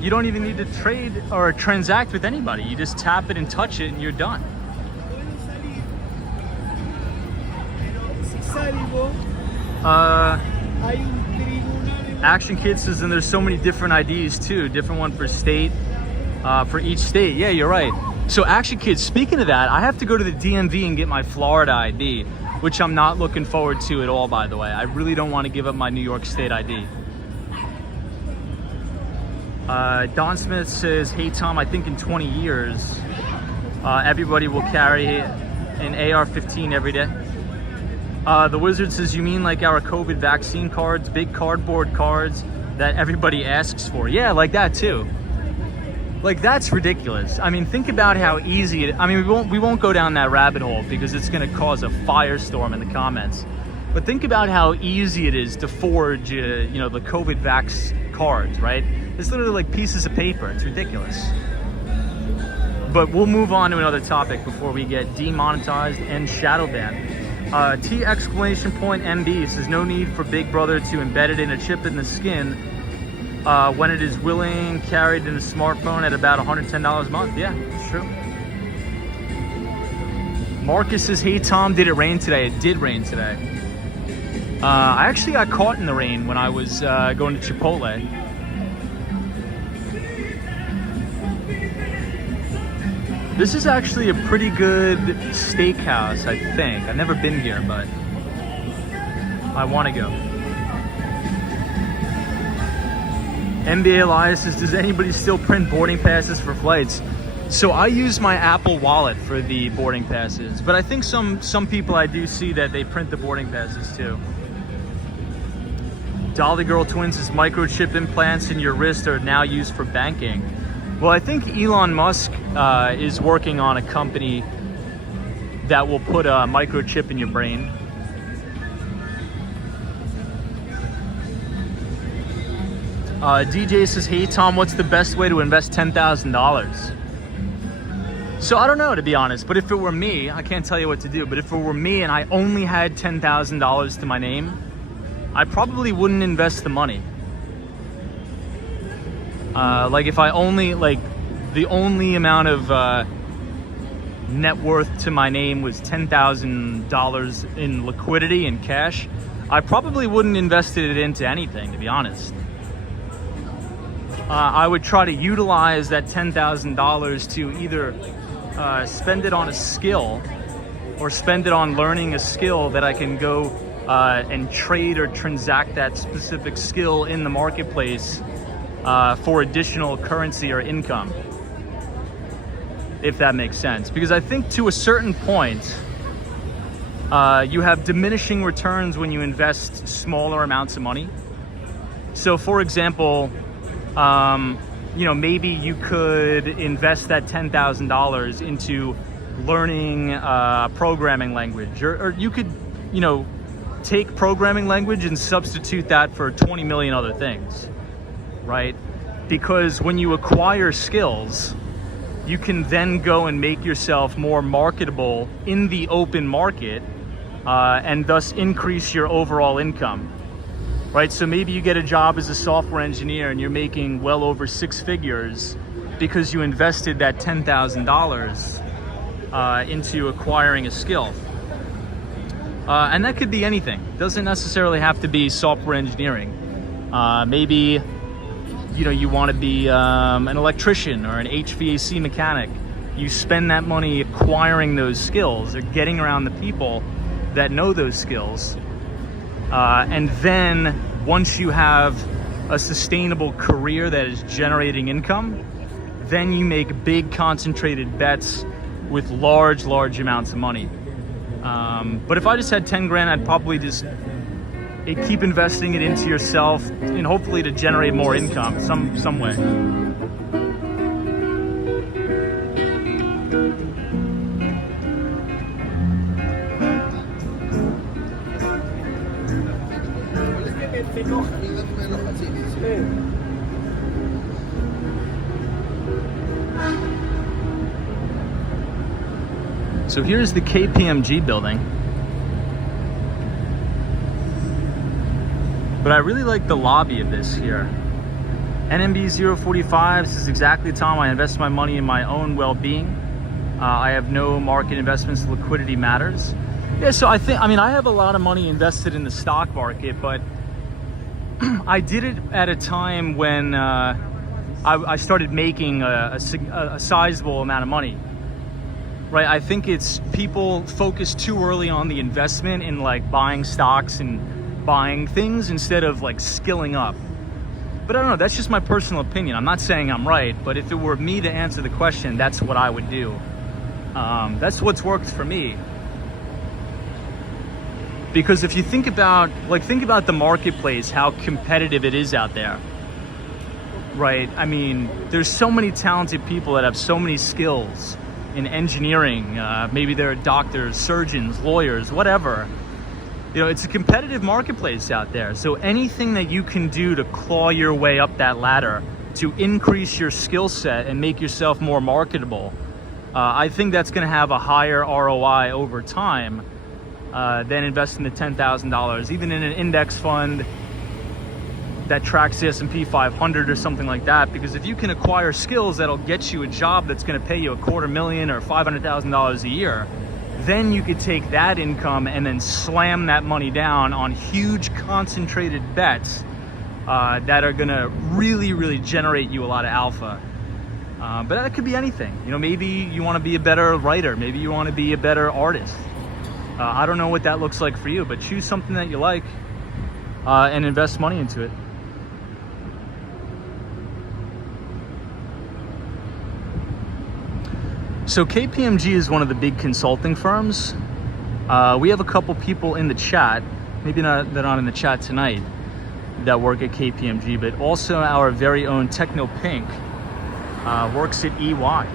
you don't even need to trade or transact with anybody. You just tap it and touch it and you're done. Action Kid says, and there's so many different IDs too, different one for state, for each state. Yeah, you're right. So Action Kid, speaking of that, I have to go to the DMV and get my Florida ID, which I'm not looking forward to at all, by the way. I really don't want to give up my New York State ID. Don Smith says, hey Tom, I think in 20 years, everybody will carry an AR-15 every day. The Wizard says, you mean like our COVID vaccine cards, big cardboard cards that everybody asks for? Yeah, like that too. Like, that's ridiculous. I mean, think about how easy it, I mean, we won't go down that rabbit hole because it's going to cause a firestorm in the comments. But think about how easy it is to forge, the COVID vax cards, right? It's literally like pieces of paper. It's ridiculous. But we'll move on to another topic before we get demonetized and shadow banned. T exclamation point MB says, no need for Big Brother to embed it in a chip in the skin when it is willing, carried in a smartphone at about $110 a month. Yeah, it's true. Marcus says, hey Tom, did it rain today? It did rain today. I actually got caught in the rain when I was going to Chipotle. This is actually a pretty good steakhouse, I think. I've never been here, but I want to go. NBA Elias says, does anybody still print boarding passes for flights? So I use my Apple Wallet for the boarding passes, but I think some people I do see that they print the boarding passes too. Dolly Girl Twins says, microchip implants in your wrist are now used for banking. Well, I think Elon Musk is working on a company that will put a microchip in your brain. DJ says, hey Tom, what's the best way to invest $10,000? So I don't know, to be honest, but if it were me, I can't tell you what to do, but if it were me and I only had $10,000 to my name, I probably wouldn't invest the money. Like if I only, the only amount of net worth to my name was $10,000 in liquidity and cash, I probably wouldn't invest it into anything, to be honest. I would try to utilize that $10,000 to either spend it on a skill or spend it on learning a skill that I can go and trade or transact that specific skill in the marketplace for additional currency or income, if that makes sense. Because I think to a certain point, you have diminishing returns when you invest smaller amounts of money. So for example, maybe you could invest that $10,000 into learning a programming language, or you could, take programming language and substitute that for 20 million other things, right? Because when you acquire skills, you can then go and make yourself more marketable in the open market, and thus increase your overall income, right? So maybe you get a job as a software engineer and you're making well over 6 figures because you invested that $10,000 into acquiring a skill. And that could be anything. Doesn't necessarily have to be software engineering. Maybe you want to be an electrician or an HVAC mechanic. You spend that money acquiring those skills or getting around the people that know those skills. And then once you have a sustainable career that is generating income, then you make big concentrated bets with large amounts of money. But if I just had 10 grand, I'd probably just keep investing it into yourself and hopefully to generate more income some way. So here's the KPMG building. But I really like the lobby of this here. NMB 045, this is exactly the time I invest my money in my own well-being. I have no market investments, liquidity matters. Yeah, so I have a lot of money invested in the stock market, but I did it at a time when I started making a sizable amount of money. Right, I think it's people focus too early on the investment in like buying stocks and buying things instead of like skilling up. But I don't know, that's just my personal opinion. I'm not saying I'm right, but if it were me to answer the question, that's what I would do. That's what's worked for me. Because if you think about the marketplace, how competitive it is out there. Right, I mean, there's so many talented people that have so many skills in engineering, maybe they're doctors, surgeons, lawyers, whatever. It's a competitive marketplace out there. So anything that you can do to claw your way up that ladder, to increase your skill set and make yourself more marketable, I think that's going to have a higher ROI over time than investing the $10,000, even in an index fund that tracks the S&P 500 or something like that. Because if you can acquire skills that'll get you a job that's going to pay you $250,000 or $500,000 a year, then you could take that income and then slam that money down on huge concentrated bets that are going to really generate you a lot of alpha. But that could be anything. Maybe you want to be a better writer. Maybe you want to be a better artist. I don't know what that looks like for you, but choose something that you like and invest money into it. So KPMG is one of the big consulting firms. We have a couple people in the chat, maybe they're not in the chat tonight, that work at KPMG, but also our very own Techno Pink works at EY.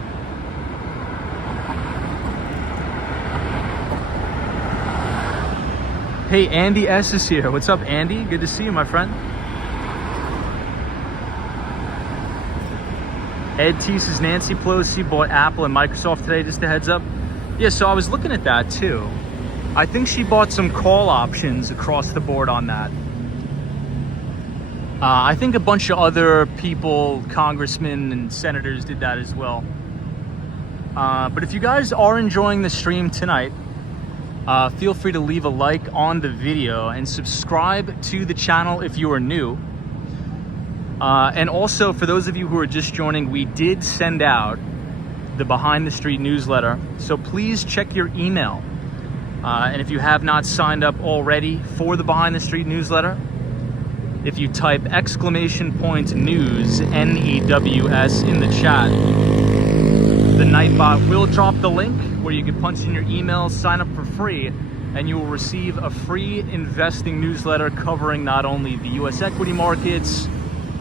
Hey, Andy S is here. What's up, Andy? Good to see you, my friend. Ed T says Nancy Pelosi bought Apple and Microsoft today, just a heads up. Yeah, so I was looking at that too. I think she bought some call options across the board on that. I think a bunch of other people, congressmen and senators, did that as well. But if you guys are enjoying the stream tonight, feel free to leave a like on the video and subscribe to the channel if you are new. And also, for those of you who are just joining, we did send out the Behind the Street newsletter, so please check your email. And if you have not signed up already for the Behind the Street newsletter, if you type !news, N-E-W-S, in the chat, the Nightbot will drop the link where you can punch in your email, sign up for free, and you will receive a free investing newsletter covering not only the US equity markets,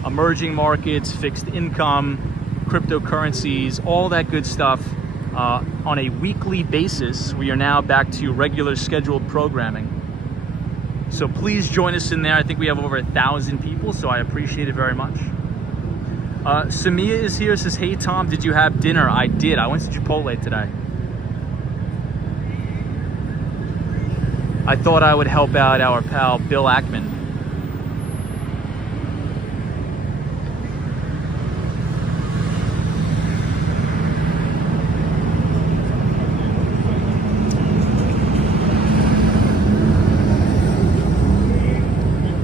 emerging markets, fixed income, cryptocurrencies, all that good stuff on a weekly basis. We are now back to regular scheduled programming. So please join us in there. I think we have over 1,000 people, so I appreciate it very much. Samia is here, says, hey Tom, did you have dinner? I did. I went to Chipotle today. I thought I would help out our pal Bill Ackman.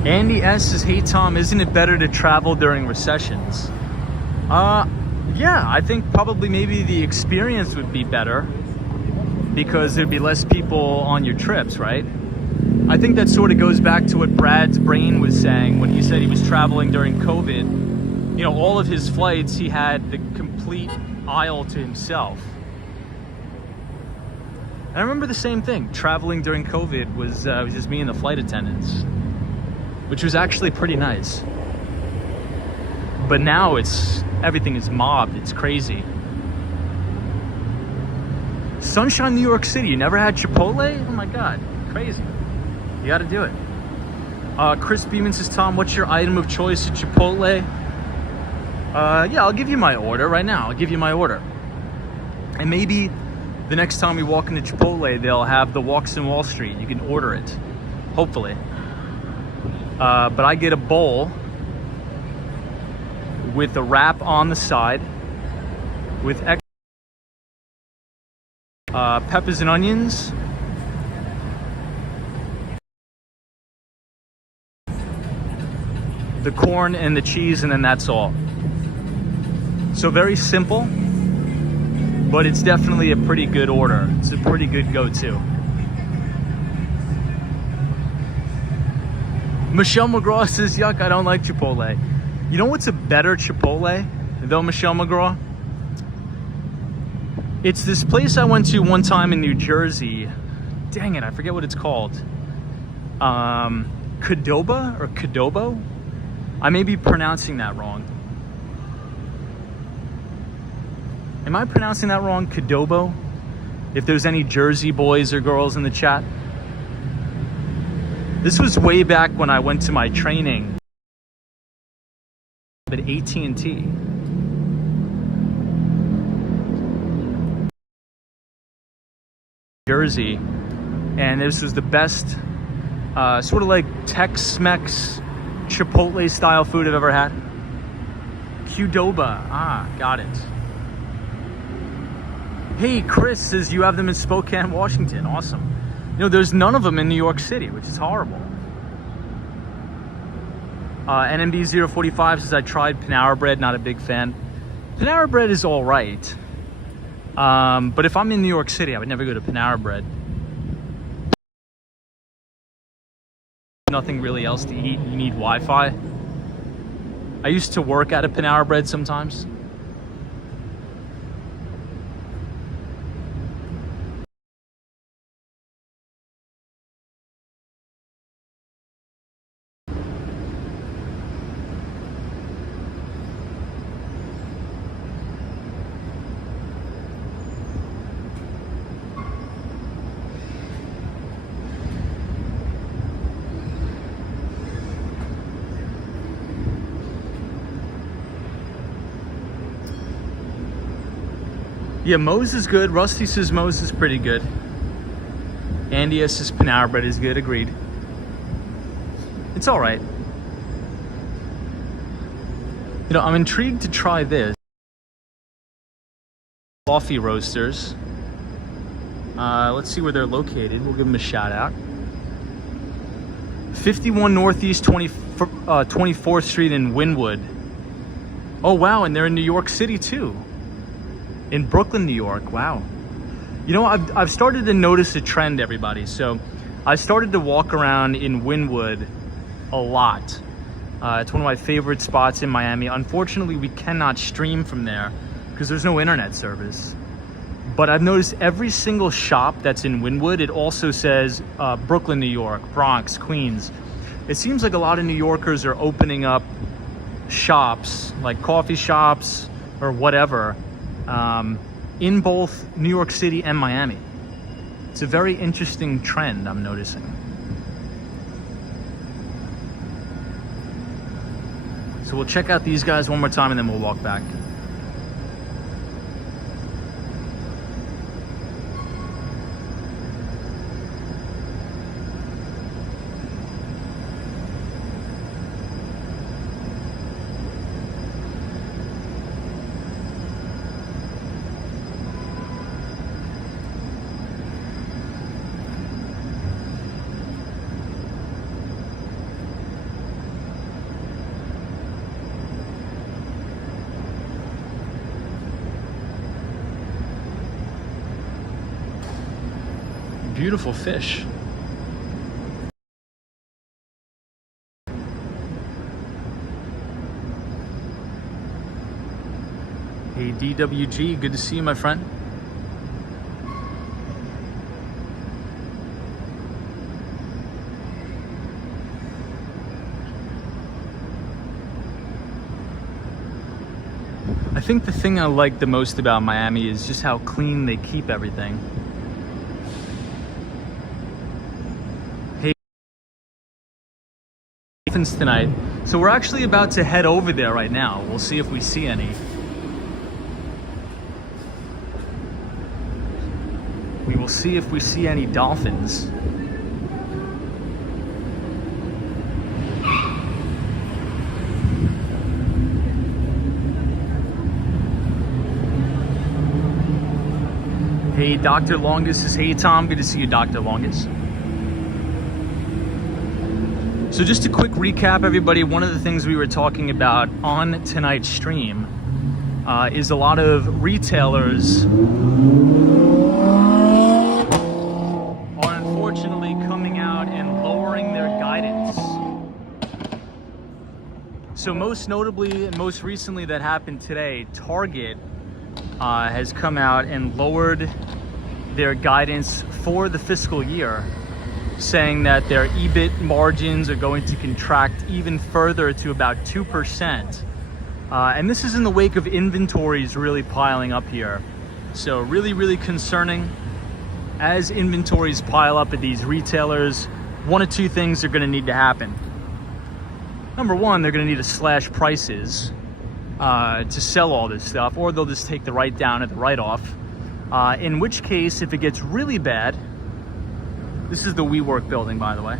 Andy S says, hey Tom, isn't it better to travel during recessions? Yeah, I think probably maybe the experience would be better because there'd be less people on your trips, right? I think that sort of goes back to what Brad's brain was saying when he said he was traveling during COVID. You know, all of his flights, he had the complete aisle to himself. And I remember the same thing. Traveling during COVID was just me and the flight attendants, which was actually pretty nice. But now everything is mobbed. It's crazy. Sunshine, New York City. You never had Chipotle? Oh my God, crazy. You gotta do it. Chris Beeman says, Tom, what's your item of choice at Chipotle? Yeah, I'll give you my order right now. I'll give you my order. And maybe the next time we walk into Chipotle, they'll have the Walks in Wall Street. You can order it, hopefully. But I get a bowl with a wrap on the side with extra peppers and onions, the corn and the cheese, and then that's all. So very simple, but it's definitely a pretty good order. It's a pretty good go-to. Michelle McGraw says, yuck, I don't like Chipotle. You know what's a better Chipotle, though, Michelle McGraw? It's this place I went to one time in New Jersey. Dang it, I forget what it's called. Qdoba or Qdobo? I may be pronouncing that wrong. Am I pronouncing that wrong? Qdobo? If there's any Jersey boys or girls in the chat. This was way back when I went to my training at AT&T. Jersey, and this was the best sort of like Tex-Mex Chipotle style food I've ever had. Qdoba, got it. Hey, Chris says you have them in Spokane, Washington. Awesome. You know, there's none of them in New York City, which is horrible. NMB045 says I tried Panera Bread, not a big fan. Panera Bread is all right. But if I'm in New York City, I would never go to Panera Bread. Nothing really else to eat. You need Wi-Fi. I used to work at a Panera Bread sometimes. Yeah, Moe's is good. Rusty says Moe's is pretty good. Andy says Panera Bread is good. Agreed. It's all right. You know, I'm intrigued to try this. Coffee roasters. Let's see where they're located. We'll give them a shout out. 51 Northeast 24th Street in Wynwood. Oh, wow. And they're in New York City, too. In Brooklyn, New York. Wow. You know, I've started to notice a trend, everybody. So I started to walk around in Wynwood a lot. It's one of my favorite spots in Miami. Unfortunately, we cannot stream from there because there's no internet service. But I've noticed every single shop that's in Wynwood, it also says Brooklyn, New York, Bronx, Queens. It seems like a lot of New Yorkers are opening up shops, like coffee shops or whatever, in both New York City and Miami. It's a very interesting trend I'm noticing. So we'll check out these guys one more time and then we'll walk back. Beautiful fish. Hey DWG, good to see you, my friend. I think the thing I like the most about Miami is just how clean they keep everything. Tonight, so we're actually about to head over there right now. We'll see if we see any. We will see if we see any dolphins. Hey Dr. Longus says, hey Tom, good to see you, Dr. Longus. So just a quick recap, everybody. One of the things we were talking about on tonight's stream is a lot of retailers are unfortunately coming out and lowering their guidance. So most notably and most recently that happened today, Target has come out and lowered their guidance for the fiscal year, saying that their EBIT margins are going to contract even further to about 2%. And this is in the wake of inventories really piling up here. So really, really concerning. As inventories pile up at these retailers, one of two things are gonna need to happen. Number one, they're gonna need to slash prices to sell all this stuff, or they'll just take the write down at the write-off. In which case, if it gets really bad, this is the WeWork building, by the way.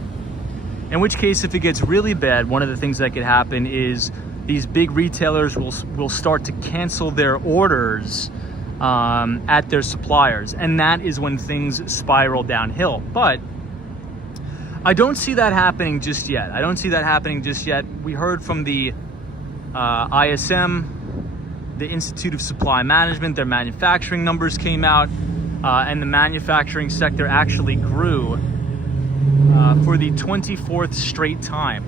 In which case, if it gets really bad, one of the things that could happen is these big retailers will start to cancel their orders at their suppliers. And that is when things spiral downhill. But I don't see that happening just yet. We heard from the ISM, the Institute of Supply Management, their manufacturing numbers came out. And the manufacturing sector actually grew for the 24th straight time.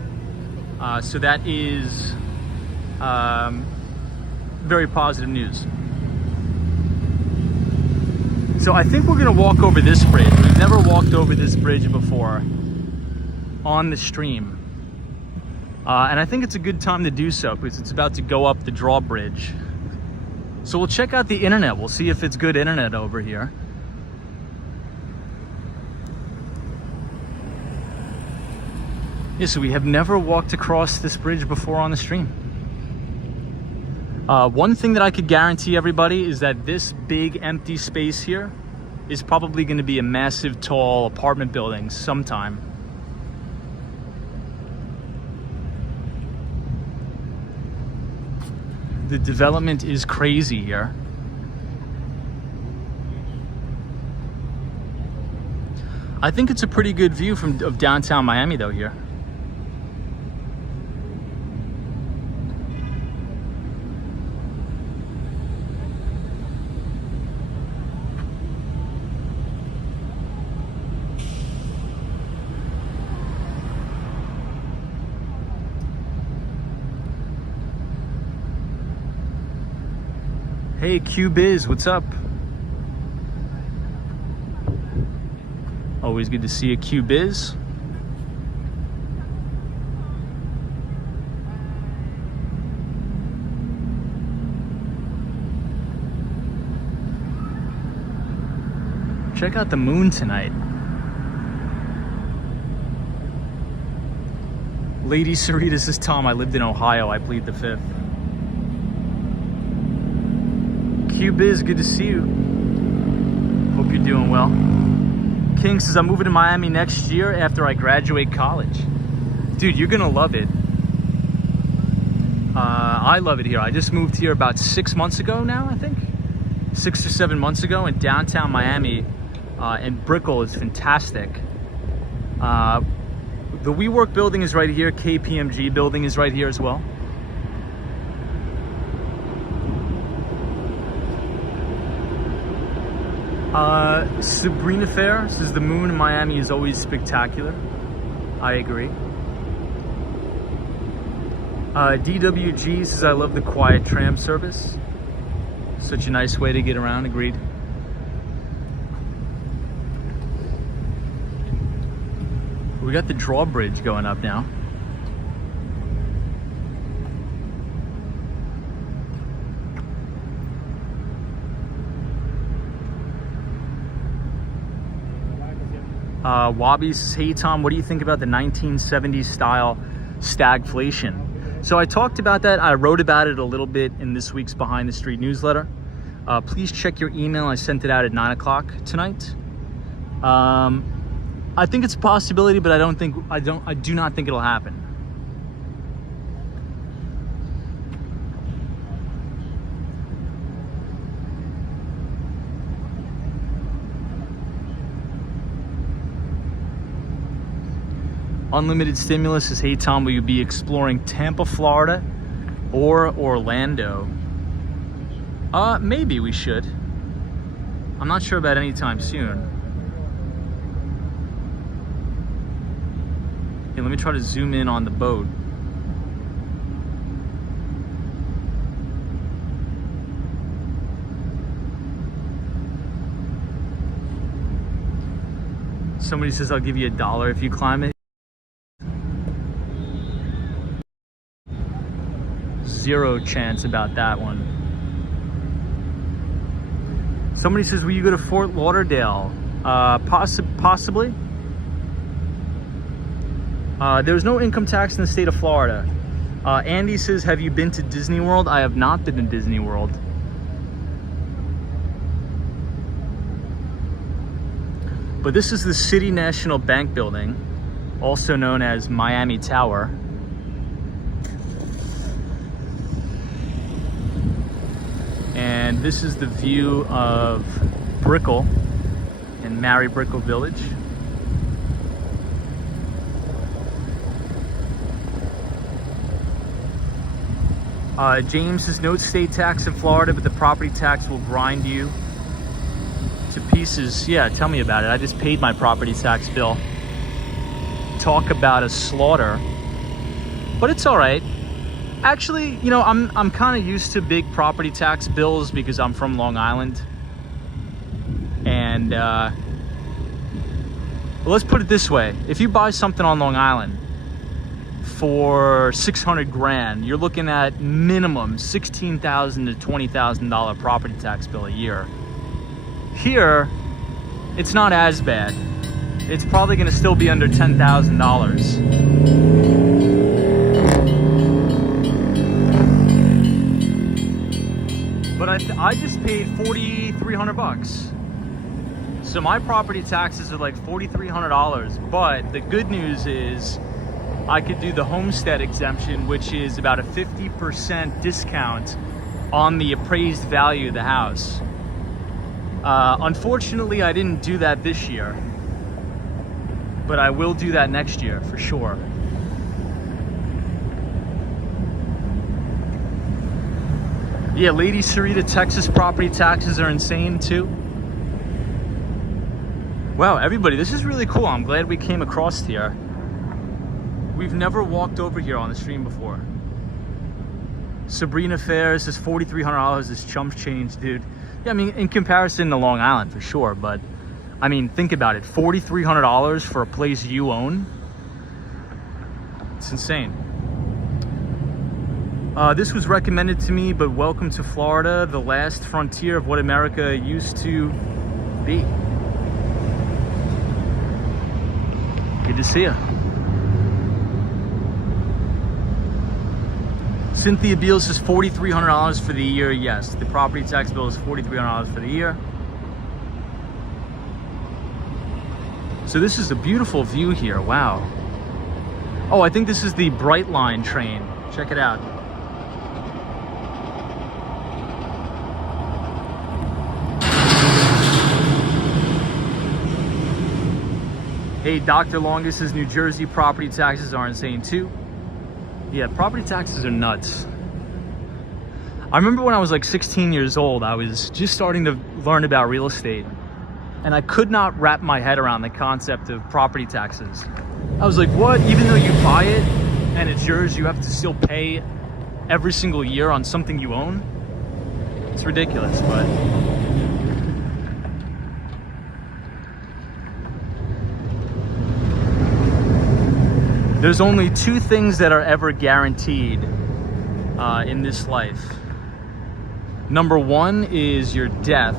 So that is very positive news. So I think we're gonna walk over this bridge. We've never walked over this bridge before on the stream. And I think it's a good time to do so because it's about to go up the drawbridge. So we'll check out the internet. We'll see if it's good internet over here. Yeah, so we have never walked across this bridge before on the stream. One thing that I could guarantee everybody is that this big empty space here is probably going to be a massive tall apartment building sometime. The development is crazy here. I think it's a pretty good view of downtown Miami though here. Hey Q-Biz, what's up? Always good to see a Q-Biz. Check out the moon tonight. Lady Sarita says, Tom, I lived in Ohio. I plead the fifth. Q-Biz, good to see you. Hope you're doing well. King says, I'm moving to Miami next year after I graduate college. Dude, you're gonna love it. I love it here. I just moved here about 6 months ago now, I think. 6 or 7 months ago in downtown Miami. And Brickell is fantastic. The WeWork building is right here. KPMG building is right here as well. Sabrina Fair says the moon in Miami is always spectacular. I agree. DWG says I love the quiet tram service. Such a nice way to get around. Agreed. We got the drawbridge going up now. Wobby says, hey Tom, what do you think about the 1970s style stagflation? So I talked about that. I wrote about it a little bit in this week's Behind the Street newsletter. Please check your email. I sent it out at 9 o'clock tonight. I think it's a possibility, but I do not think it'll happen. Unlimited Stimulus says, hey Tom, will you be exploring Tampa, Florida or Orlando? Maybe we should. I'm not sure about any time soon. Okay, let me try to zoom in on the boat. Somebody says, I'll give you $1 if you climb it. Zero chance about that one. Somebody says, will you go to Fort Lauderdale? Possibly. There's no income tax in the state of Florida. Andy says, have you been to Disney World? I have not been to Disney World. But this is the City National Bank building, also known as Miami Tower. And this is the view of Brickell and Mary Brickell Village. James says, no state tax in Florida, but the property tax will grind you to pieces. Yeah, tell me about it. I just paid my property tax bill. Talk about a slaughter. But it's all right. Actually, you know, I'm kind of used to big property tax bills because I'm from Long Island. And let's put it this way. If you buy something on Long Island for 600 grand, you're looking at minimum $16,000 to $20,000 property tax bill a year. Here, it's not as bad. It's probably going to still be under $10,000. But I just paid $4,300. So my property taxes are like $4,300. But the good news is I could do the homestead exemption, which is about a 50% discount on the appraised value of the house. Unfortunately, I didn't do that this year, but I will do that next year for sure. Yeah, Lady Sarita, Texas property taxes are insane too. Wow, everybody, this is really cool. I'm glad we came across here. We've never walked over here on the stream before. Sabrina Fair says $4,300 is chump change, dude. Yeah, I mean, in comparison to Long Island, for sure. But, I mean, think about it. $4,300 for a place you own? It's insane. This was recommended to me, but welcome to Florida, the last frontier of what America used to be. Good to see you. Cynthia Beal says $4,300 for the year. Yes, the property tax bill is $4,300 for the year. So this is a beautiful view here. Wow. Oh, I think this is the Bright Line train. Check it out. Hey, Dr. Longus says New Jersey property taxes are insane too. Yeah, property taxes are nuts. I remember when I was like 16 years old, I was just starting to learn about real estate, and I could not wrap my head around the concept of property taxes. I was like, what? Even though you buy it and it's yours, you have to still pay every single year on something you own? It's ridiculous, but... There's only two things that are ever guaranteed in this life. Number one is your death.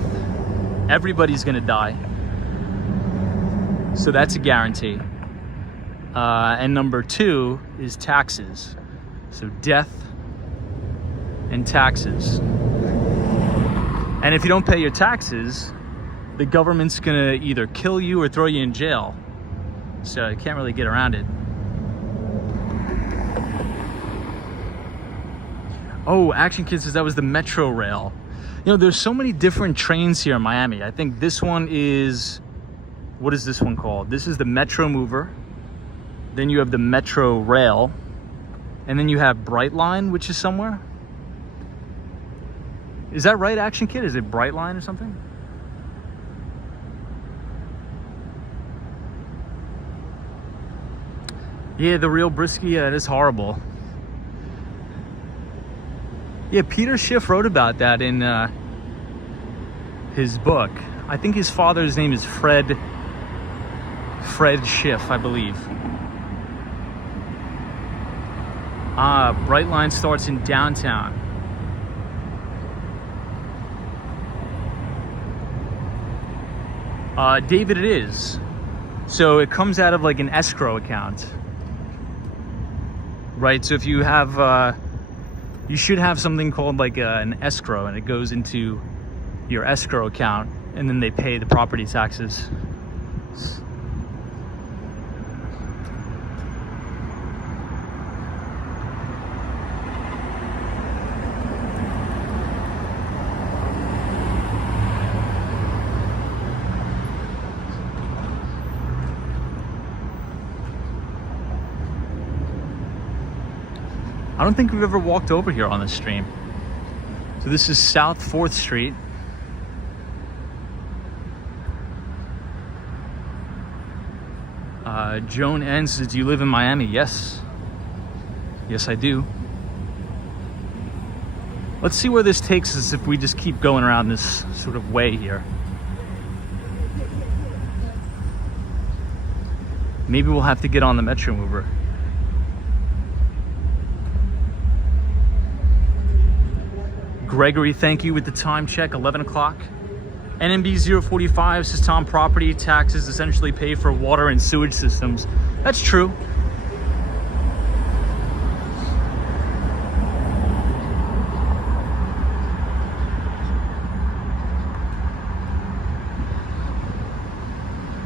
Everybody's gonna die. So that's a guarantee. And number two is taxes. So death and taxes. And if you don't pay your taxes, the government's gonna either kill you or throw you in jail. So you can't really get around it. Oh, Action Kid says that was the Metro Rail. You know, there's so many different trains here in Miami. I think this one is, what is this one called? This is the Metro Mover. Then you have the Metro Rail. And then you have Bright Line, which is somewhere. Is that right, Action Kid? Is it Bright Line or something? Yeah, the real Brisky, yeah, it is horrible. Yeah, Peter Schiff wrote about that in his book. I think his father's name is Fred Schiff, I believe. Bright Line starts in downtown. David, it is. So it comes out of like an escrow account. Right, so if you have... you should have something called like an escrow, and it goes into your escrow account, and then they pay the property taxes. I don't think we've ever walked over here on this stream. So this is South 4th Street. Joan N says, do you live in Miami? Yes. Yes, I do. Let's see where this takes us if we just keep going around this sort of way here. Maybe we'll have to get on the Metro Mover. Gregory, thank you with the time check, 11 o'clock. NMB 045 says Tom, property taxes essentially pay for water and sewage systems. That's true.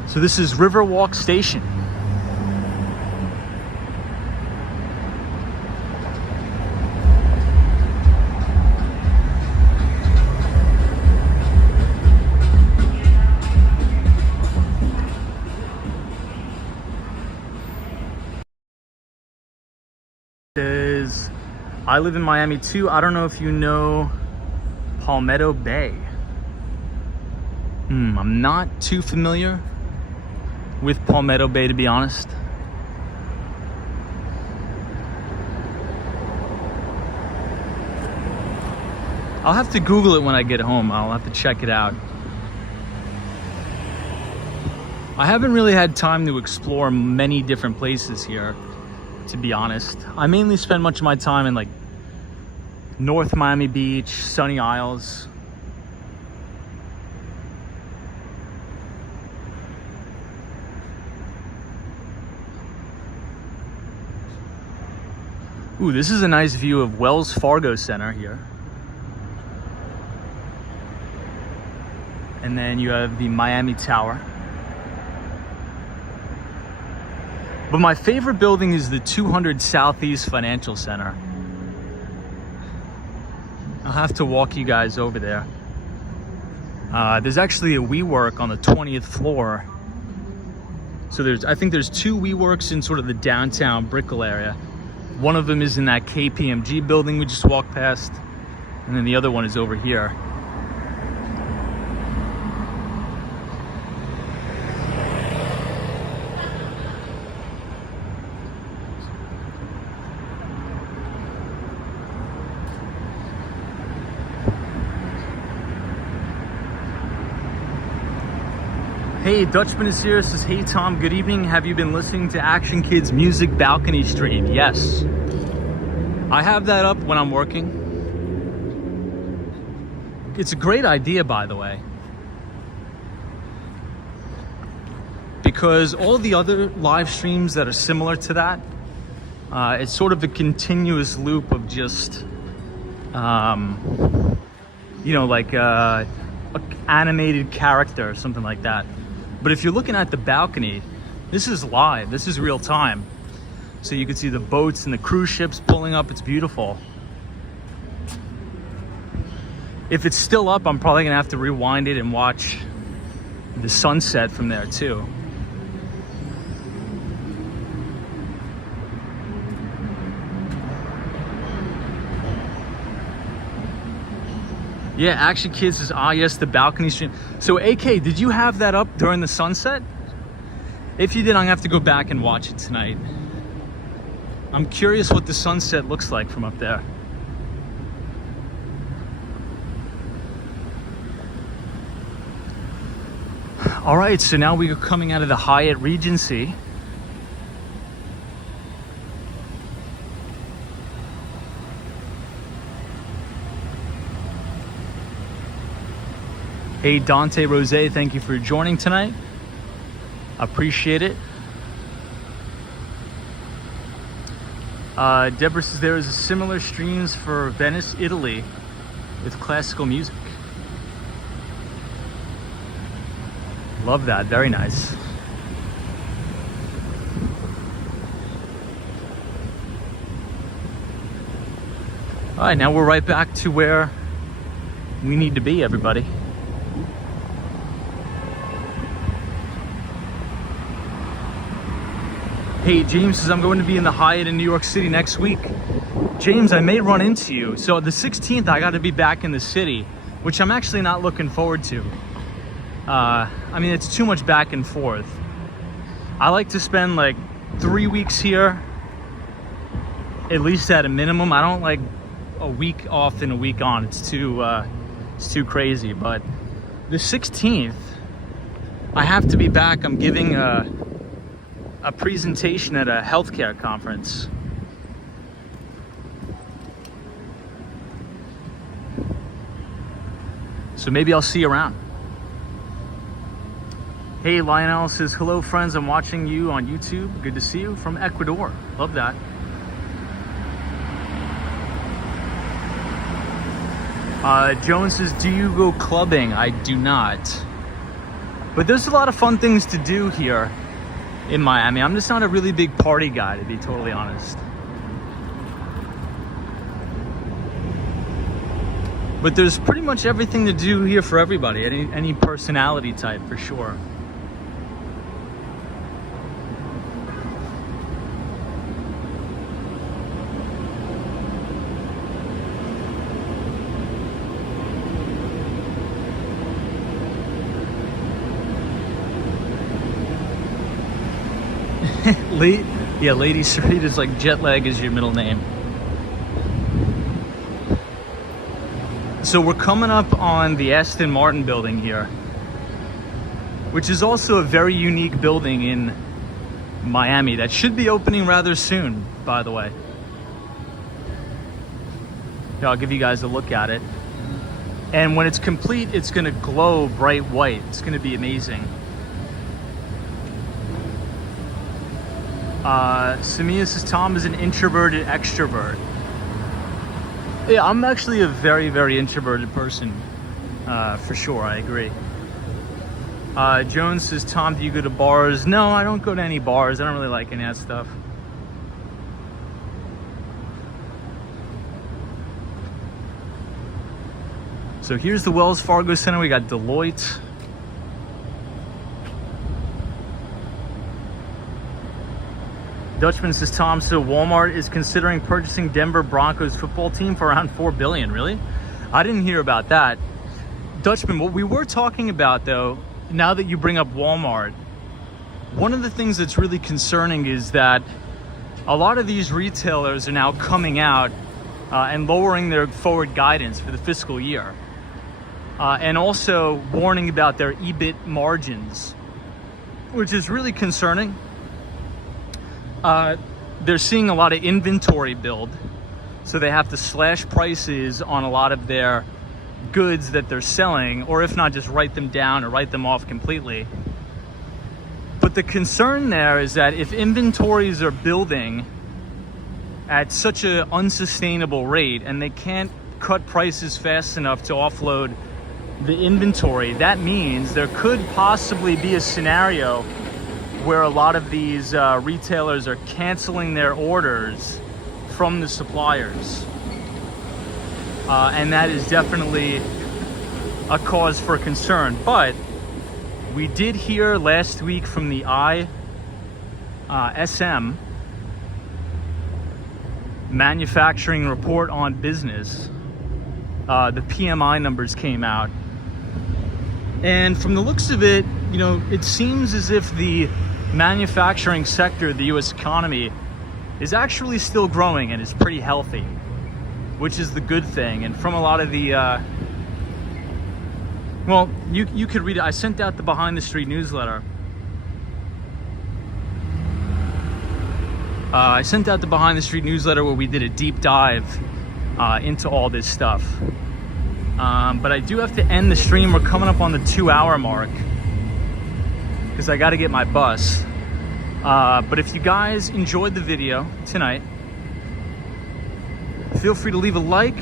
So this is Riverwalk Station. I live in Miami too. I don't know if you know Palmetto Bay. I'm not too familiar with Palmetto Bay, to be honest. I'll have to Google it when I get home. I'll have to check it out. I haven't really had time to explore many different places here, to be honest. I mainly spend much of my time in like North Miami Beach, Sunny Isles. Ooh, this is a nice view of Wells Fargo Center here. And then you have the Miami Tower. But my favorite building is the 200 Southeast Financial Center. I'll have to walk you guys over there. There's actually a WeWork on the 20th floor. So I think there's two WeWorks in sort of the downtown Brickell area. One of them is in that KPMG building we just walked past, and then the other one is over here. Hey, Dutchman is here. Says, hey Tom, good evening. Have you been listening to Action Kids music balcony stream? Yes. I have that up when I'm working. It's a great idea, by the way. Because all the other live streams that are similar to that, it's sort of a continuous loop of just, you know, like an animated character or something like that. But if you're looking at the balcony, this is live, this is real time. So you can see the boats and the cruise ships pulling up, it's beautiful. If it's still up, I'm probably gonna have to rewind it and watch the sunset from there too. Yeah, Action Kids says, ah, yes, the balcony stream. So, AK, did you have that up during the sunset? If you did, I'm gonna have to go back and watch it tonight. I'm curious what the sunset looks like from up there. All right, so now we are coming out of the Hyatt Regency. Hey, Dante Rose, thank you for joining tonight. Appreciate it. Deborah says there is a similar streams for Venice, Italy with classical music. Love that, very nice. All right, now we're right back to where we need to be, everybody. Hey, James says, I'm going to be in the Hyatt in New York City next week. James, I may run into you. So the 16th, I got to be back in the city, which I'm actually not looking forward to. I mean, it's too much back and forth. I like to spend like 3 weeks here, at least at a minimum. I don't like a week off and a week on. It's too crazy. But the 16th, I have to be back. I'm giving a presentation at a healthcare conference. So maybe I'll see you around. Hey, Lionel says, hello friends, I'm watching you on YouTube. Good to see you from Ecuador. Love that. Joan says, do you go clubbing? I do not. But there's a lot of fun things to do here in Miami. I'm just not a really big party guy, to be totally honest. But there's pretty much everything to do here for everybody, any personality type, for sure. Lady Sarita's like jet lag is your middle name. So we're coming up on the Aston Martin building here, which is also a very unique building in Miami that should be opening rather soon, by the way. Here, I'll give you guys a look at it. And when it's complete, it's gonna glow bright white. It's gonna be amazing. Samia says Tom is an introverted extrovert. Yeah, I'm actually a very, very introverted person, for sure. I agree. Jones says, Tom, do you go to bars? No, I don't go to any bars. I don't really like any of that stuff. So here's the Wells Fargo Center. We got Deloitte. Dutchman says, Tom, so Walmart is considering purchasing Denver Broncos football team for around $4 billion. Really? I didn't hear about that. Dutchman, what we were talking about, though, now that you bring up Walmart, one of the things that's really concerning is that a lot of these retailers are now coming out and lowering their forward guidance for the fiscal year. And also warning about their EBIT margins, which is really concerning. They're seeing a lot of inventory build, so they have to slash prices on a lot of their goods that they're selling, or if not, just write them down or write them off completely. But the concern there is that if inventories are building at such an unsustainable rate and they can't cut prices fast enough to offload the inventory, that means there could possibly be a scenario where a lot of these retailers are canceling their orders from the suppliers. And that is definitely a cause for concern. But we did hear last week from the ISM Manufacturing Report on Business. The PMI numbers came out. And from the looks of it, you know, it seems as if the manufacturing sector of the U.S. economy is actually still growing and is pretty healthy, which is the good thing. And from a lot of the, well, you could read it. I sent out the Behind the Street newsletter. I sent out the Behind the Street newsletter where we did a deep dive into all this stuff. But I do have to end the stream. We're coming up on the 2-hour mark because I got to get my bus. But if you guys enjoyed the video tonight, feel free to leave a like,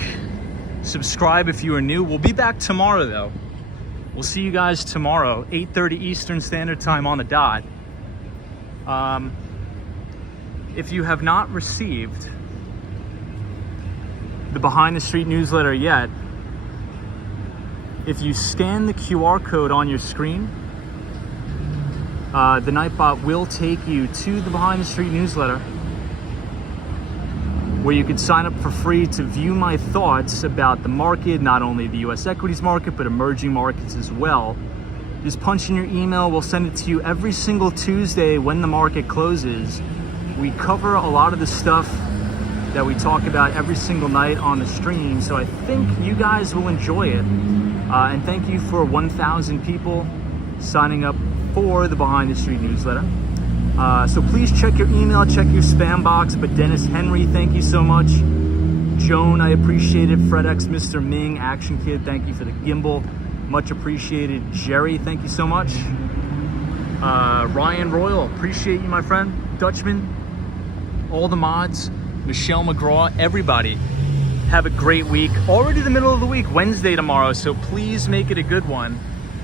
subscribe if you are new. We'll be back tomorrow, though. We'll see you guys tomorrow, 8:30 Eastern Standard Time on the dot. If you have not received the Behind the Street newsletter yet, if you scan the QR code on your screen, the Nightbot will take you to the Behind the Street newsletter, where you can sign up for free to view my thoughts about the market, not only the US equities market, but emerging markets as well. Just punch in your email. We'll send it to you every single Tuesday when the market closes. We cover a lot of the stuff that we talk about every single night on the stream, so I think you guys will enjoy it. And thank you for 1,000 people signing up for the Behind the Street newsletter. So please check your email, check your spam box. But Dennis Henry, thank you so much. Joan, I appreciate it. FredX, Mr. Ming, Action Kid, thank you for the gimbal. Much appreciated. Jerry, thank you so much. Ryan Royal, appreciate you, my friend. Dutchman, all the mods, Michelle McGraw, everybody. Have a great week. Already the middle of the week, Wednesday tomorrow, so please make it a good one.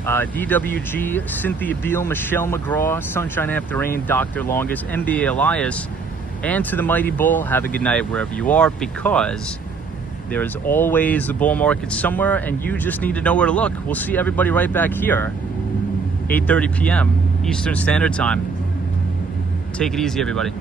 DWG, Cynthia Beale, Michelle McGraw, Sunshine After Rain, Dr. Longest, NBA Elias, and to the Mighty Bull, have a good night wherever you are, because there is always a bull market somewhere, and you just need to know where to look. We'll see everybody right back here, 8:30 p.m. Eastern Standard Time. Take it easy, everybody.